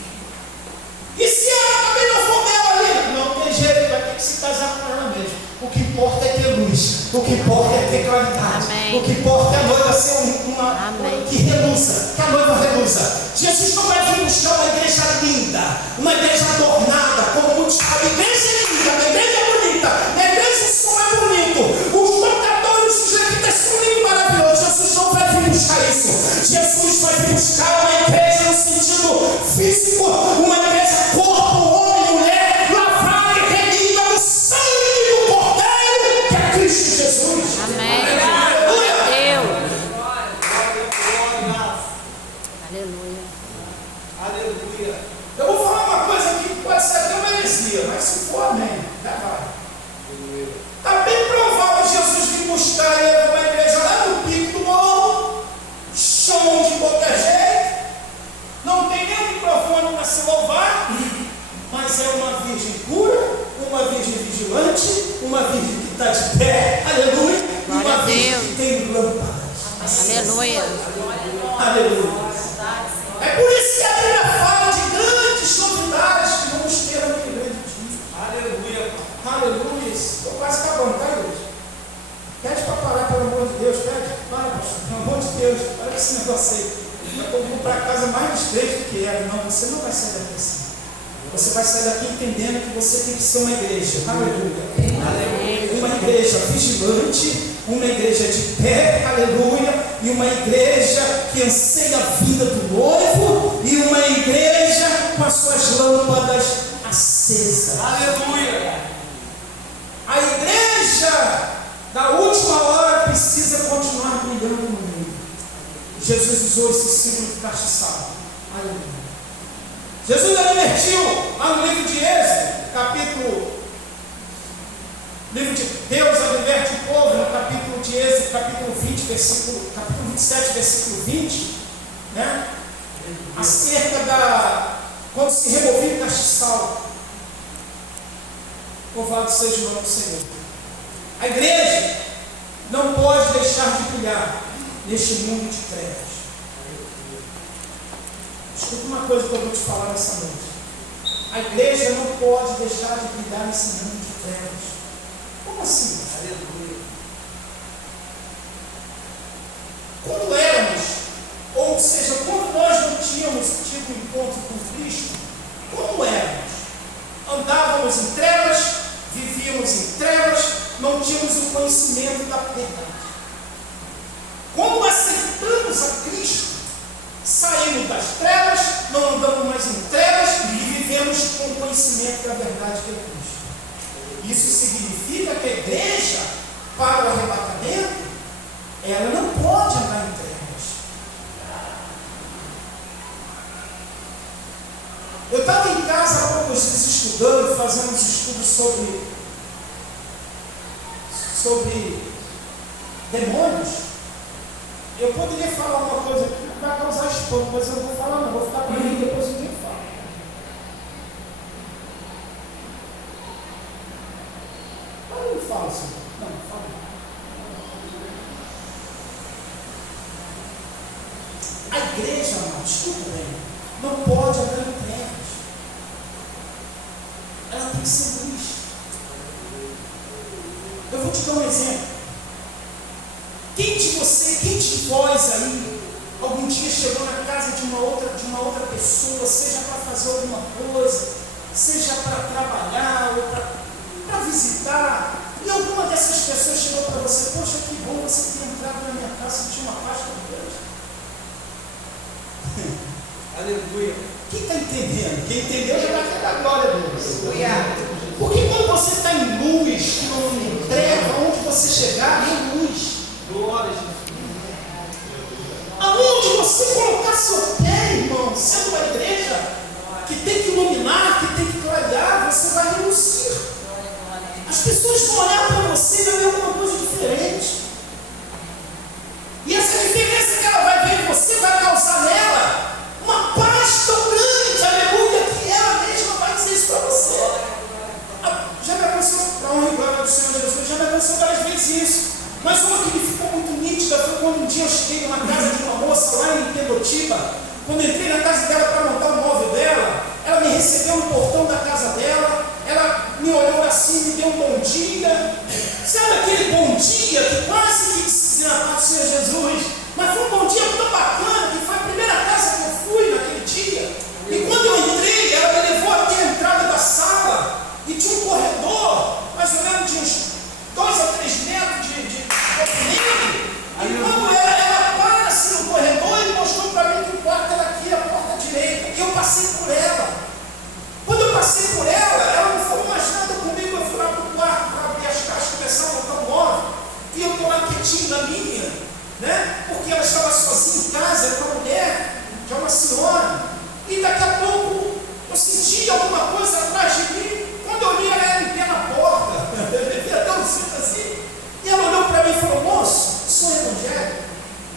E se ela também não for bela, linda? Não tem jeito, vai ter que se casar com ela mesmo. O que importa é ter luz, o que importa é ter claridade. Amém. O que importa é a noiva ser uma Amém. que reluza, que a noiva reluza. Jesus não vai vir buscar uma igreja linda, uma igreja adornada, como muitos falam. A igreja é linda, a igreja é bonita, a igreja o som é bonito, os tocadores, os levitas são lindos, maravilhosos. Jesus não vai vir buscar isso. Jesus vai vir buscar uma igreja no sentido físico, uma igreja corpo, homem e mulher, lavada e remida no sangue do Cordeiro, que é Cristo Jesus. Amém. Glória a Deus. Aleluia. Aleluia. Eu vou falar uma coisa aqui que pode ser até uma heresia, mas se for, amém, já vai. Está bem provável Jesus vir buscar e levar uma igreja lá no pico do morro, chão de qualquer jeito, não tem nem microfone para se louvar, mas é uma virgem pura, uma virgem vigilante, uma virgem que está de pé, aleluia, e Glória uma a virgem Deus. que tem lâmpadas. Aleluia. Aleluia. É por isso que a Bíblia fala de grandes novidades que vamos ter naquele grande dia. Aleluia. Aleluia. Estou quase acabando, tá, igreja? Pede para parar, pelo amor de Deus. Pede, para, pastor. Pelo amor de Deus. Olha esse negócio aí. Eu vou para casa mais distante do que era. Não, você não vai sair daqui assim. Você vai sair daqui entendendo que você tem que ser uma igreja. Aleluia. Amém. Uma igreja vigilante, uma igreja de pé, aleluia, e uma igreja que anseia a vinda do noivo, e uma igreja com as suas lâmpadas acesas. Aleluia. A igreja da última hora precisa continuar brilhando no mundo. Jesus usou esse símbolo de castiçado. Aleluia. Jesus advertiu lá no livro de Êxodo, livro de Deus adverte o povo no capítulo de Êxodo, capítulo 27, versículo 20, né? Acerca quando se removia o castiçal. Louvado seja o nome do Senhor. A igreja não pode deixar de brilhar neste mundo de trevas. Escuta uma coisa que eu vou te falar nessa noite. A igreja não pode deixar de brilhar nesse mundo de trevas. Como assim? Aleluia. Quando éramos, ou seja, quando nós não tínhamos tido um encontro com Cristo, como éramos? Andávamos em trevas, vivíamos em trevas, não tínhamos o conhecimento da verdade. Quando aceitamos a Cristo, saímos das trevas, não andamos mais em trevas e vivemos com o conhecimento da verdade que é Cristo. Isso significa que a igreja, para o arrebatamento, ela não pode andar em trevas. Eu estava em casa há poucos dias estudando, fazendo uns estudos sobre demônios. Eu poderia falar uma coisa aqui, pastor, mas eu não vou falar não, vou ficar para mim, depois ninguém fala. Mas eu não falo assim, não fala. A igreja, amados, escuta bem, não pode andar em trevas. Ela tem que ser luz. Eu vou te dar um exemplo. Quem de vós aí, algum dia chegou na casa de uma outra pessoa, seja para fazer alguma coisa, seja para trabalhar ou para visitar, e alguma dessas pessoas chegou para você, poxa, que bom você ter entrado na minha casa, tinha uma paz com Deus. Aleluia. Quem está entendendo? Quem entendeu já vai dar glória a Deus. Porque quando você está em luz, em treva, onde você chegar, em luz. Glória a Jesus. Aonde você colocar seu pé, irmão, sendo uma igreja que tem que iluminar, que tem que clarear, você vai reluzir. As pessoas vão olhar para você e vai ver alguma coisa diferente. E essa diferença que ela vai ver em você vai causar nela uma paz tão grande, aleluia, que ela mesma vai dizer isso para você. Já me aconteceu, para honra e glória do Senhor Jesus, já me aconteceu várias vezes isso. Mas uma que me ficou muito nítida foi quando um dia eu cheguei numa casa de uma moça lá em Pelotiba. Quando eu entrei na casa dela para montar o móvel dela, ela me recebeu no portão da casa dela, ela me olhou assim, me deu um bom dia. Sabe aquele bom dia que quase que dizia na paz do Senhor Jesus? Mas foi um bom dia tão bacana, que foi a primeira casa que eu fui naquele dia. E quando eu entrei, ela me levou até a entrada da sala e tinha um corredor, mais ou menos de uns 2 a 3 metros de comprimento. E quando ela para assim no corredor, ele mostrou para mim que o quarto era aqui, a porta direita. E eu passei por ela. Quando eu passei por ela, ela não falou mais nada comigo. Eu fui lá para o quarto para abrir as caixas e começar a montar o móvel. E eu estou lá quietinho na minha, né? Porque ela estava sozinha em casa, era uma mulher, já uma senhora. E daqui a pouco eu senti alguma coisa atrás de mim. Quando eu olhei, ela era em pé na porta. Eu devia dar um cinto assim. E ela olhou para mim e falou: moço, sou evangélico.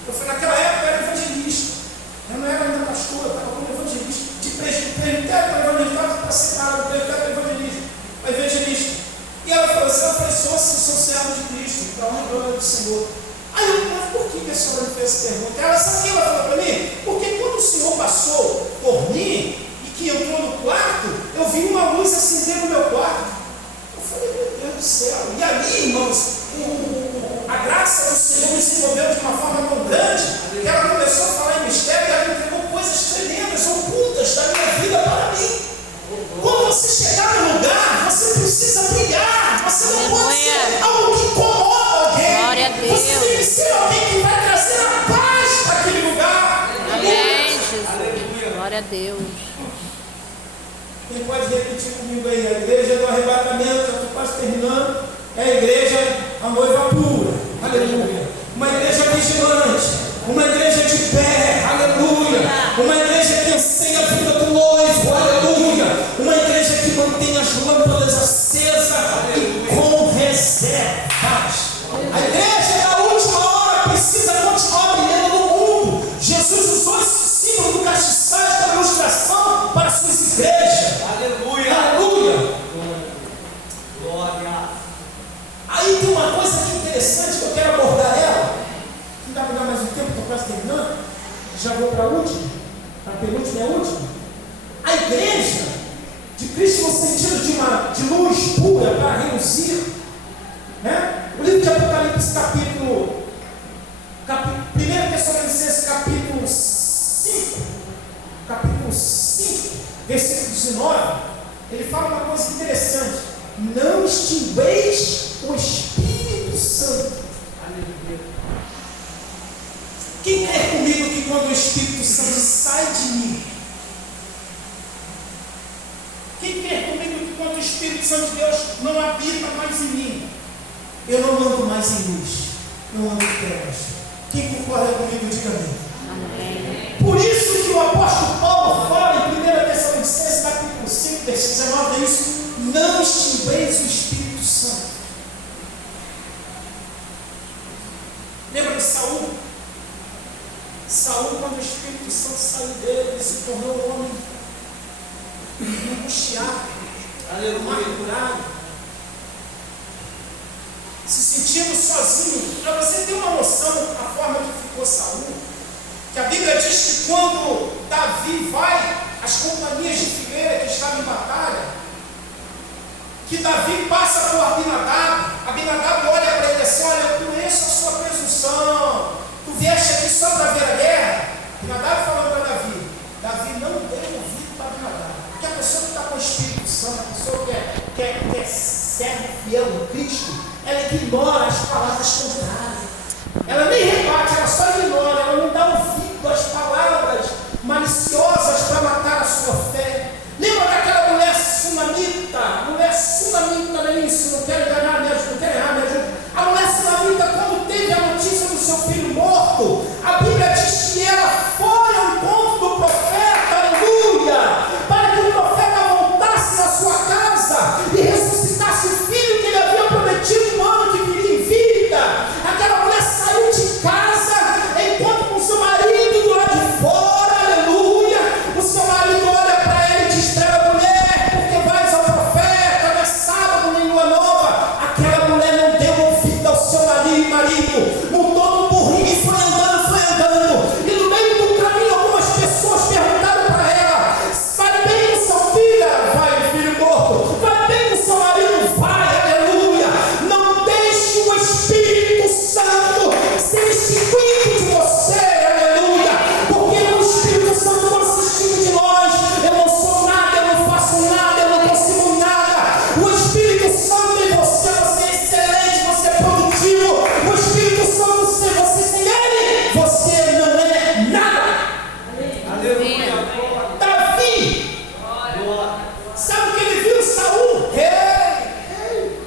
Eu falei, naquela época eu era evangelista. Eu não era ainda pastor, eu estava como evangelista. De presbitério para evangelista, para separar do presbitério para evangelista. E ela falou assim: sou servo de Cristo, para a honra e glória do Senhor. Aí eu falei, por que a senhora me fez essa pergunta? Ela, sabe o que ela falou para mim? Porque quando o Senhor passou por mim e que entrou no quarto, eu vi uma luz acender no meu quarto. Eu falei, meu Deus do céu. E ali, irmãos, a graça do Senhor me desenvolveu de uma forma tão grande que ela começou a falar em mistério e ela entregou coisas tremendas, ocultas da minha vida para mim. Quando você chegar no lugar, você precisa brilhar. Você não pode ser algo que incomoda alguém. Glória a Deus. Você tem que ser alguém que vai trazer a paz para aquele lugar. Amém, Jesus. Glória a Deus. Quem pode repetir comigo aí? A igreja do arrebatamento, já estou quase terminando, é a igreja, a noiva pura, aleluia. Uma igreja vigilante, uma igreja de pé, aleluia. Uma igreja que anseia a vida do noivo, aleluia. Uma igreja que mantém as lâmpadas acesas e com reservas. A igreja da última hora precisa continuar brilhando no mundo. Jesus usou esse símbolo do castiçais como ilustração para suas igrejas. Aleluia. Aleluia. Glória. Aí tem uma coisa aqui interessante que eu quero abordar ela. Não dá para dar mais um tempo, estou quase terminando. Já vou para a última, para a penúltima e a última. A igreja de Cristo no sentido de luz pura para reluzir, né? O livro de Apocalipse, capítulo 1 Tessalonicenses, capítulo 5, versículo 19, ele fala uma coisa interessante: não extingueis o Espírito Santo. Aleluia. Quem quer comigo que quando o Espírito Santo sai de mim? Quem quer comigo que quando o Espírito Santo de Deus não habita mais em mim, eu não ando mais em luz, eu ando em trevas? Quem concorda comigo, diga amém. Amém. Por isso que o apóstolo Paulo fala em 1 Tessalonicenses, capítulo 5, versículo 19, é isso: não extingueis o Espírito Santo. Lembra de Saul? Saul, quando o Espírito Espírito Santo saiu dele, ele se tornou um homem angustiado, amargurado, se sentindo sozinho. Para você ter uma noção da forma que ficou Saul, que a Bíblia diz que quando Davi vai às companhias de fileira que estavam em batalha, que Davi passa por Abinadab, Abinadab olha para ele assim: olha, eu conheço a sua presunção, tu vieste aqui só para ver a guerra. Abinadab falando para Davi, Davi não deu ouvido para Abinadab, porque a pessoa que está com o Espírito Santo, a pessoa que é servo fiel em Cristo, ela ignora as palavras contrárias, ela nem rebate, ela só ignora, ela não dá ouvido às palavras maliciosas para matar a sua fé. Lembra daquela mulher sunamita no início? Não quero enganar mesmo, não quero errar mesmo. A mulher sunamita, quando teve a notícia do seu filho morto, a Bíblia diz que ela foi ao encontro do profeta, aleluia, para que o profeta voltasse na sua casa e ressuscitasse o filho que ele havia prometido no ano que viria em vida. Aquela mulher saiu de casa, encontra com seu marido do lado de fora, aleluia. O seu marido olha para ele e diz para ela: mulher, porque vais ao profeta, não é sábado nem lua nova. Aquela mulher não deu ouvido ao seu marido, montou no burrinho e foi andando. E no meio do caminho, algumas pessoas perguntaram para ela: vai bem com sua filha? Vai, filho morto. Vai bem com seu marido? Vai, aleluia. Não deixe o Espírito Santo ser extinguido de você, aleluia, porque o Espírito Santo não se extingue de nós. Eu não sou nada, eu não faço nada, eu não consigo nada. O Espírito Santo em você, você é excelente, você é produtivo. O Espírito Santo, você sem ele, você não é nada. Davi, sabe o que ele viu? Saul, rei,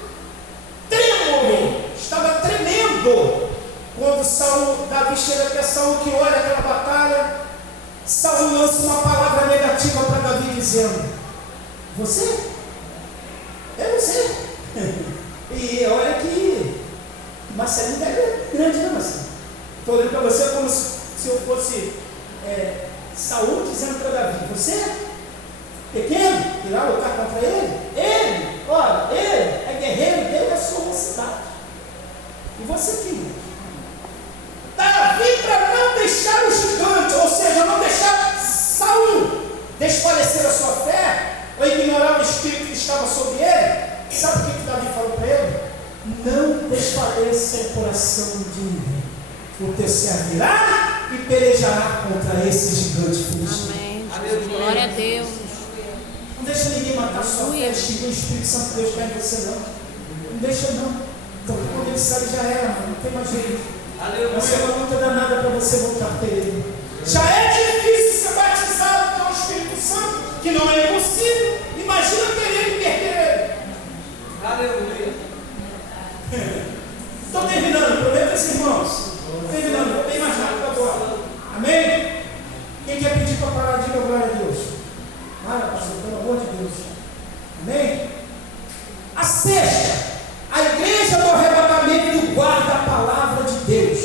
trêmulo, estava tremendo. Quando Davi chega até Saul, que olha aquela batalha, Saul lança uma palavra negativa para Davi, dizendo: você? É você. E olha que Marcelinho é grande, né, Marcelinho? Estou olhando para você como se eu fosse Saul dizendo para Davi: você? Pequeno? Irá lutar contra ele? Ele, olha, ele é guerreiro, dele é sua mocidade. E você, filho? Davi, para não deixar o gigante, ou seja, não deixar Saul desfalecer a sua fé, ou ignorar o espírito que estava sobre ele, sabe o que Davi falou para ele? Não desfaleça o coração de ninguém. O teu servirá e pelejará contra esse gigante filisteu. Amém. Glória a Deus. Não deixa ninguém matar sua fé, extinguir o Espírito Santo de Deus cai em você, não. Não deixa, não. Então, quando ele sai, já era, não tem mais jeito. Vai ser uma luta danada para você voltar para ele. Já é difícil ser batizado pelo Espírito Santo, que não é impossível. Imagina ter ele e perder ele. Aleluia. Estou terminando, prometo esses irmãos. Terminando, vou bem mais rápido agora. Amém? Quem quer pedir para parar, diga glória a Deus. Para, pastor, pelo amor de Deus. Amém? A sexta, a igreja do arrebatamento guarda a palavra de Deus.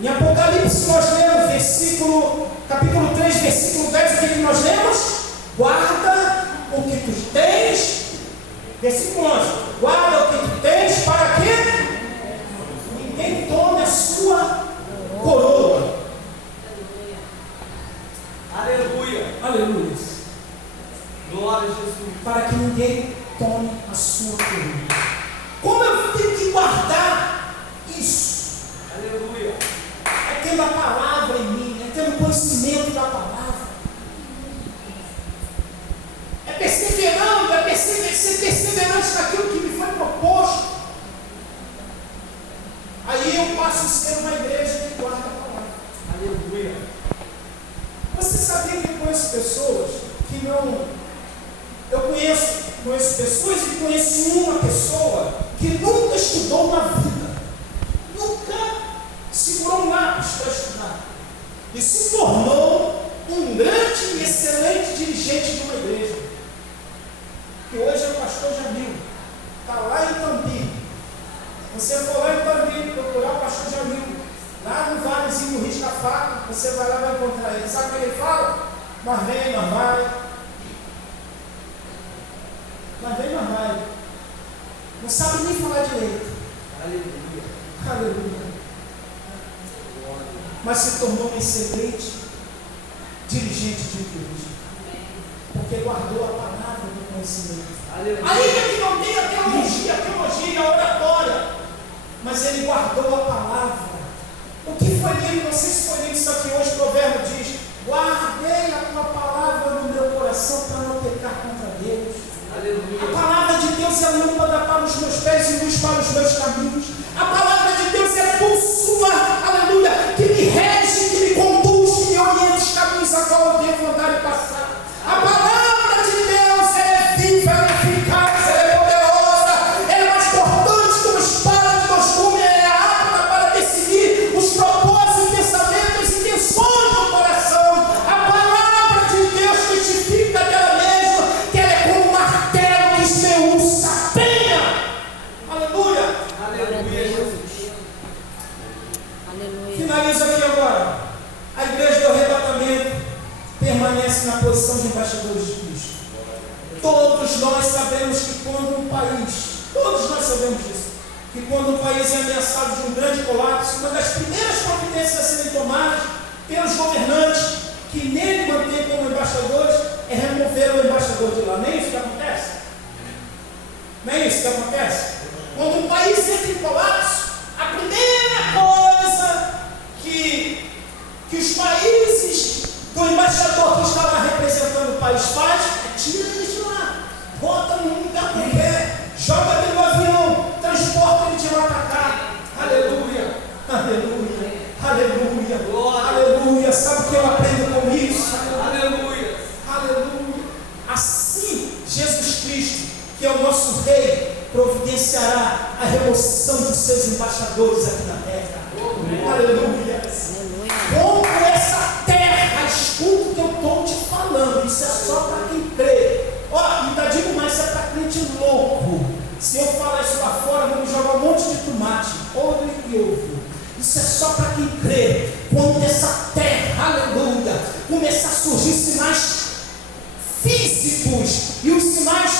Em Apocalipse nós lemos capítulo 3, versículo 10, o que nós lemos? Guarda o que tu tens. Versículo 11. Guarda o que tu tens, para que ninguém tome a sua coroa. Aleluia. Aleluia. Glória a Jesus. Para que ninguém tome a sua coroa. Como eu tenho que guardar isso? Aleluia. É tendo a palavra em mim, é tendo conhecimento da palavra. É perseverando, ser perseverante naquilo que me foi proposto. Aí eu passo a ser uma igreja que guarda a palavra. Aleluia. Você sabia que eu conheço pessoas que não... Eu conheço pessoas e conheço uma pessoa que nunca estudou na vida. Nunca segurou um lápis para estudar. E se tornou um grande e excelente dirigente de uma igreja. Que hoje é o pastor Jamil. Está lá em Tambi. Você for lá em Tambi procurar o pastor Jamil. Lá no Valezinho, no Risco da Faca. você vai lá e vai encontrar ele. Sabe o que ele fala? Mas vem, mas vai. Mas vem, mas vai. Não sabe nem falar direito. Aleluia. Aleluia. Mas se tornou um excelente dirigente de igreja. Porque guardou a palavra do conhecimento. Aleluia. Ainda que não tenha teologia, a oratória, mas ele guardou a palavra. O que foi lido, não sei se foi lido isso aqui hoje, o provérbio diz: guardei a tua palavra no meu coração para não pecar contra Deus. Aleluia. A palavra de Deus é lâmpada para os meus pés e luz para os meus caminhos. A palavra de Deus é bússola, aleluia, que me rege, que me conduz, que me orienta os caminhos a qual eu devo andar e passar. A palavra de Deus é viva, é eficaz, é poderosa, é mais cortante que uma espada de dois gumes, é apta para decidir os propósitos, pensamentos e intenções do coração. A palavra de Deus testifica dela mesma que ela é como um martelo que esmiuça a penha. Aleluia. Aleluia, Jesus. Aleluia. Finalizo aqui agora. A igreja do arrebatamento permanece na posição de embaixadores de Cristo. Todos nós sabemos que quando um país, todos nós sabemos disso, que quando um país é ameaçado de um grande colapso, uma das primeiras providências a serem tomadas pelos governantes que nele mantêm como embaixadores é remover o embaixador de lá. Nem isso que acontece? Não é isso que acontece? Quando um país entra em colapso, a primeira coisa que os países do embaixador que está lá representando o país faz é tira ele de lá, bota num lugar qualquer, joga ele no avião, transporta ele de lá para cá. Aleluia, aleluia, aleluia, Glória. aleluia. Sabe o que eu aprendo com isso? Aleluia. Aleluia. Assim, Jesus Cristo, que é o nosso Rei, providenciará a remoção dos seus embaixadores aqui na terra. Aleluia. Como essa terra, escuta o que eu estou te falando, isso é só para quem crê. Ó, ainda digo mais, isso é para crente louco. Se eu falar isso lá fora, vamos jogar um monte de tomate, podre e ovo. Isso é só para quem crê. Quando essa terra, aleluia, começar a surgir sinais físicos e os sinais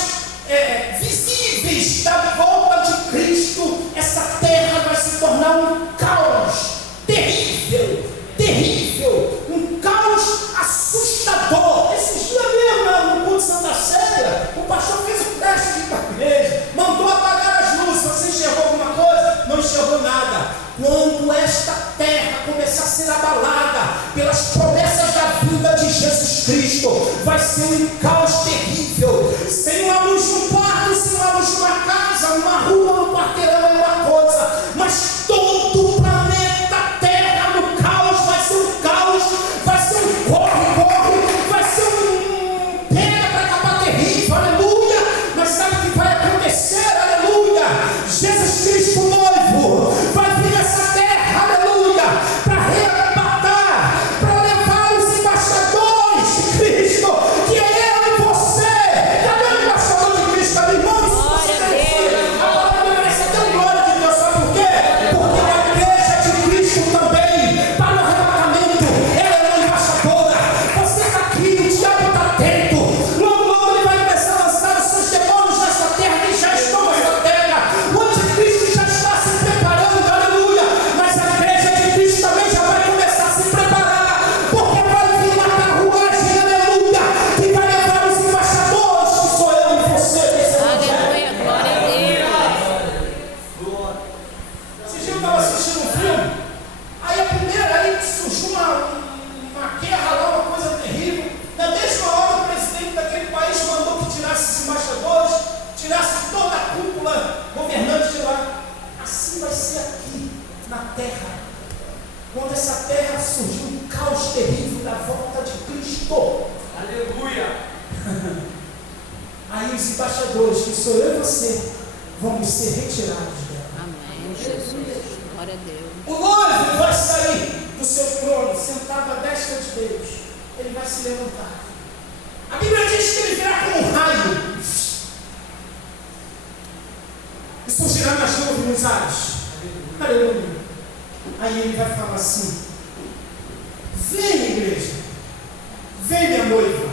visíveis da volta de Cristo, essa terra vai se tornar um caos terrível, terrível, um caos assustador. Esses dias mesmo, no culto de Santa Ceia, o pastor fez um teste de ir para a igreja, mandou apagar as luzes. Você enxergou alguma coisa? Não enxergou nada. Quando esta terra começar a ser abalada pelas promessas da vinda de Jesus Cristo, vai ser um caos terrível. Sem uma luz no quarto, sem uma luz numa casa, numa rua, no quarteirão é uma coisa, mas todo o planeta Terra no caos vai ser um caos, vai ser um corre-corre, vai ser um pega para acabar terrível, aleluia. Mas sabe o que vai acontecer, aleluia? Jesus Cristo noivo vai vir nessa terra, aleluia, para arrebatar, para levar os embaixadores de Cristo, que é eu e você. Cadê o embaixador de Cristo, meu irmão? A palavra merece até glória de Deus, sabe por quê? Porque a igreja de Cristo também, para o arrebatamento, ela é uma embaixadora. Você está aqui, o diabo está atento. Logo, logo ele vai começar a lançar os seus demônios nessa terra, que já estão nessa terra. O anticristo já está se preparando, aleluia. Mas a igreja de Cristo também já vai começar a se preparar, porque vai vir uma carruagem, aleluia, que vai levar os embaixadores, que sou eu e você. Esse é o evangelho. Aleluia, glória a Deus. Glória. Esse dia eu estava assistindo um filme, aí surgiu uma guerra lá, uma coisa terrível. Na mesma hora, o presidente daquele país mandou que tirasse os embaixadores, tirasse toda a cúpula governante de lá. Assim vai ser aqui, na terra. Quando essa terra surgir um caos terrível da volta de Cristo, Aleluia. aí os embaixadores, que sou eu e você, vão ser retirados dela. Amém, Jesus. Glória a Deus. O noivo vai sair do seu trono, sentado à destra de Deus. Ele vai se levantar. A Bíblia diz que ele virá como um raio e surgirá nas nuvens nos ares. Aleluia. Aí ele vai falar assim: Vem, igreja. Vem, minha noiva.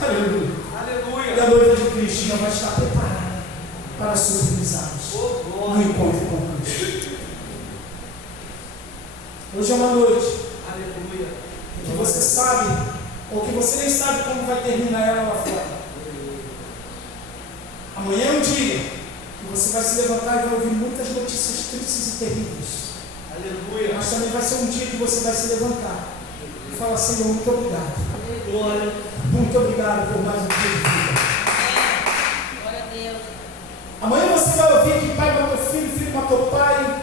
Aleluia. E a Aleluia. noiva de Cristo já vai estar preparada para submissarmos Oh, no glória. encontro com Cristo. Hoje é uma noite Aleluia. que você sabe, ou que você nem sabe como vai terminar ela lá fora. Amanhã é um dia que você vai se levantar e vai ouvir muitas notícias tristes e terríveis. Aleluia. Mas também vai ser um dia que você vai se levantar e falar: Senhor, muito obrigado. Glória. Muito obrigado por mais um dia de vida. Glória a Deus. Amanhã você vai ouvir que pai matou filho, filho matou pai.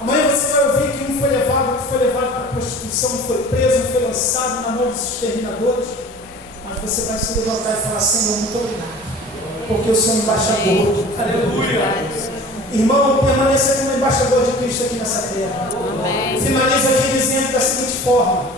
Amanhã você vai ouvir que um foi levado para a prostituição, um foi preso, um foi lançado na mão dos exterminadores. Mas você vai se levantar e falar: Senhor, muito obrigado, porque eu sou um embaixador. Aleluia. Irmão, permaneça como embaixador de Cristo aqui nessa terra. Amém. Finaliza aqui dizendo da seguinte forma: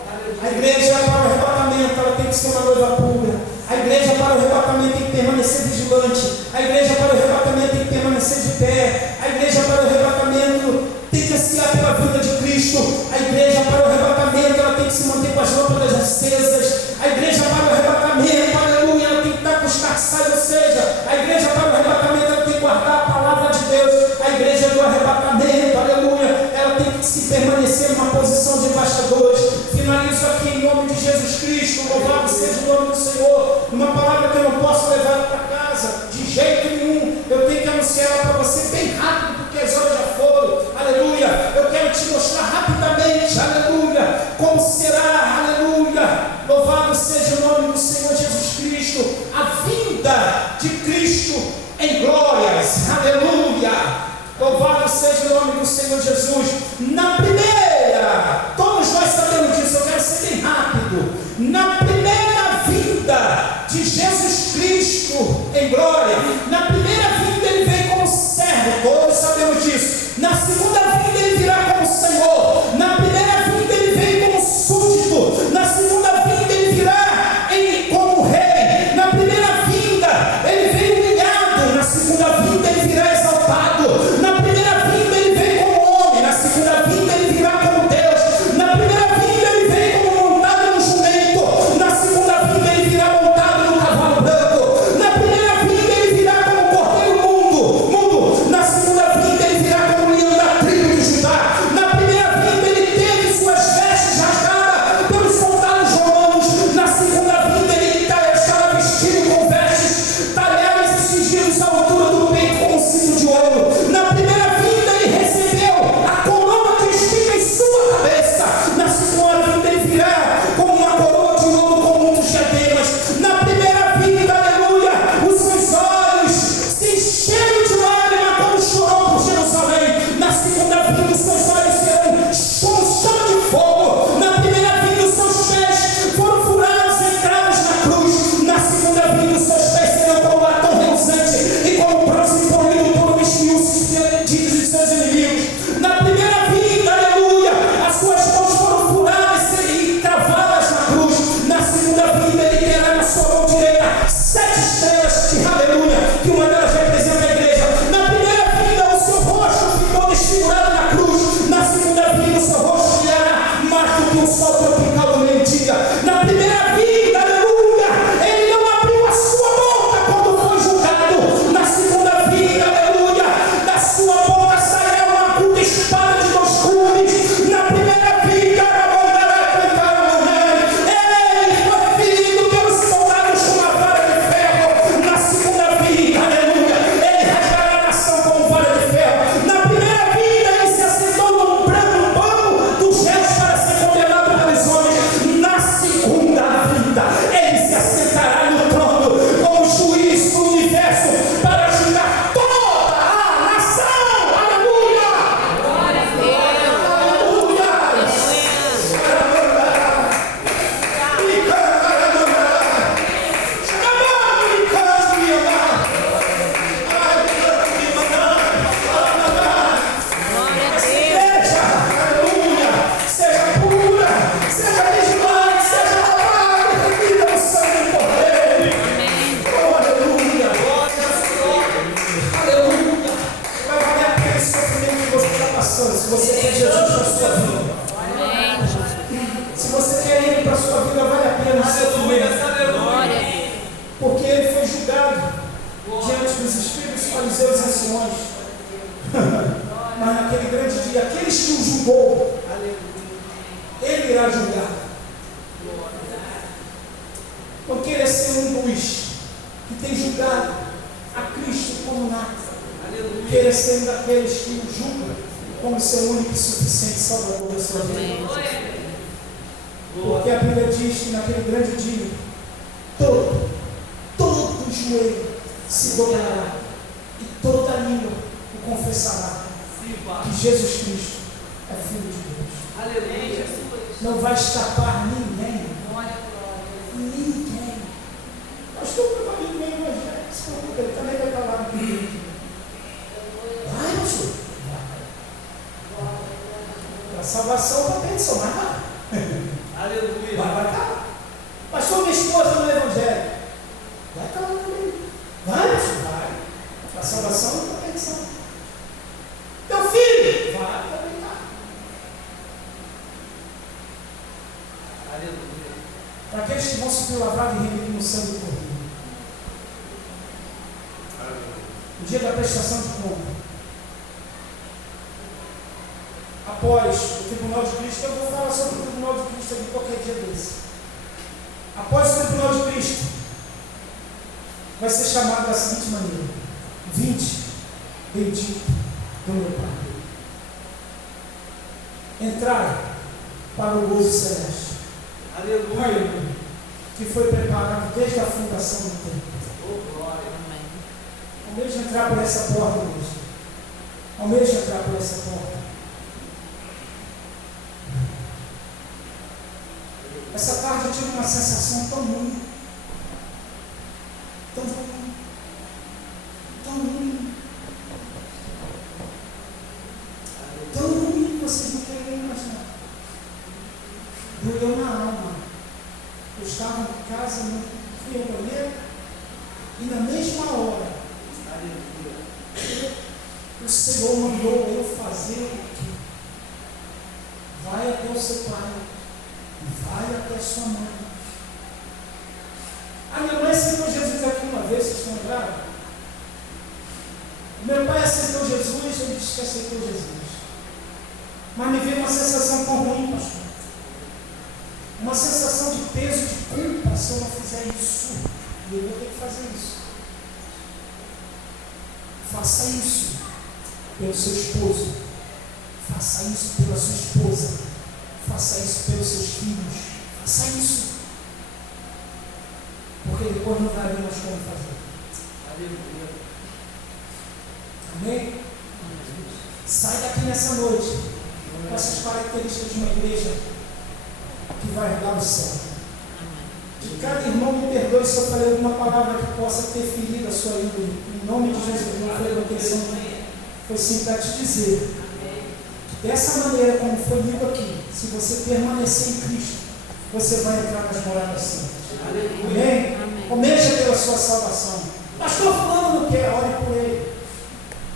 a igreja para o arrebatamento, ela tem que ser uma noiva pura. A igreja para o arrebatamento tem que permanecer vigilante. A igreja para o arrebatamento tem que permanecer de pé. A igreja para o arrebatamento tem que ansiar pela vida de Cristo. A igreja para o arrebatamento, ela tem que se manter com as lâmpadas acesas. A igreja para o arrebatamento, aleluia, ela tem que estar com os caçais, ou seja, a igreja para o arrebatamento, ela tem que guardar a palavra de Deus. A igreja do arrebatamento, aleluia, ela tem que se permanecer numa posição de embaixadores. Finalizo aqui em nome de Jesus Cristo, louvado seja o nome do Senhor. Uma palavra que eu não posso levar para casa, de jeito nenhum. Eu tenho que anunciar ela para você bem rápido, porque as horas já foram. Aleluia. Eu quero te mostrar rapidamente, aleluia, como será, aleluia. Louvado seja o nome do Senhor Jesus Cristo. A vinda de Cristo em glórias, aleluia. Louvado seja o nome do Senhor Jesus. Na primeira, todos nós sabemos disso, eu quero ser bem rápido. Na primeira vinda de Jesus Cristo em glória, na primeira vinda ele vem como servo, todos sabemos disso. Na segunda vinda ele virá como Senhor. Na primeira vinda ele vem como súdito. Na segunda vinda ele virá como rei. Na primeira vinda ele vem humilhado. Na segunda vinda ele virá exaltado. Na primeira vinda ele vem como homem. Na segunda vinda ele virá como Deus. Na primeira vinda ele vem como montado no jumento. Na segunda vinda ele virá montado no cavalo branco. Na primeira vinda ele virá como fariseus e anciões. Mas naquele grande dia, aqueles que o julgou, ele irá julgar. Não queira ser um dos que tem julgado a Cristo como nada. Queira ser um daqueles que o julgam como seu único e suficiente Salvador da sua vida. Porque a Bíblia diz que naquele grande dia, todo joelho se dobrará e toda língua o confessará que Jesus Cristo é Filho de Deus. Aleluia. Não vai escapar ninguém. Ninguém. Pastor, meu amigo meio evangélico, se preocupa, ele também vai estar lá no primeiro. Vai, pastor. A salvação da perdição, mas vai. Aleluia. Vai cá. Pastor, minha esposa no evangelho. Vai cá também. Vai, pastor, vai. A salvação da perdição. Teu filho, vai também cá. Aleluia. Para aqueles que vão subir lavrado e remido no sangue do Cordeiro. No dia da prestação de conta. Após o tribunal de Cristo, eu vou falar sobre o tribunal de Cristo aqui qualquer dia desse. Após o tribunal de Cristo, vai ser chamado da seguinte maneira: vinde, bendito do meu Pai. Entrai para o gozo celeste. Aleluia. Que foi preparado desde a fundação do tempo. Oh, glória. Almeja entrar por essa porta hoje. Almeja entrar por essa porta. Essa tarde eu tive uma sensação tão ruim. Tão ruim. Tão ruim. Tão ruim que vocês não querem imaginar. Doeu na alma. Eu estava em casa, fui ao banheiro, e na mesma hora, o Senhor mandou eu fazer o quê? Vai até o seu pai, vai até a sua mãe. A minha mãe aceitou Jesus aqui uma vez, vocês estão lembrados? Meu pai aceitou Jesus, ele disse que aceitou Jesus. Mas me veio uma sensação tão ruim, pastor. Uma sensação de peso, de culpa, se eu não fizer isso. E eu vou ter que fazer isso. Faça isso pelo seu esposo. Faça isso pela sua esposa. Faça isso pelos seus filhos. Faça isso. Porque depois não vai haver mais como fazer. Aleluia. Amém? Sai daqui nessa noite com essas características de uma igreja que vai herdar o céu. De cada irmão, me perdoe se eu falei alguma palavra que possa ter ferido a sua índole. Em nome de Jesus, não foi uma intenção, foi sim para te dizer que dessa maneira, como foi lido aqui, se você permanecer em Cristo, você vai entrar nas moradas santas. Amém? Almeja pela sua salvação. Pastor fulano não quer, ore por ele.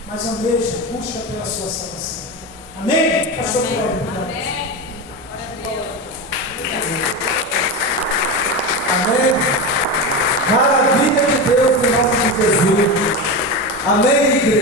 Mas almeja, busca pela sua salvação. Amém? Pastor Cláudio. Amém. Amém. Maravilha de Deus em nome de Jesus. Amém, igreja.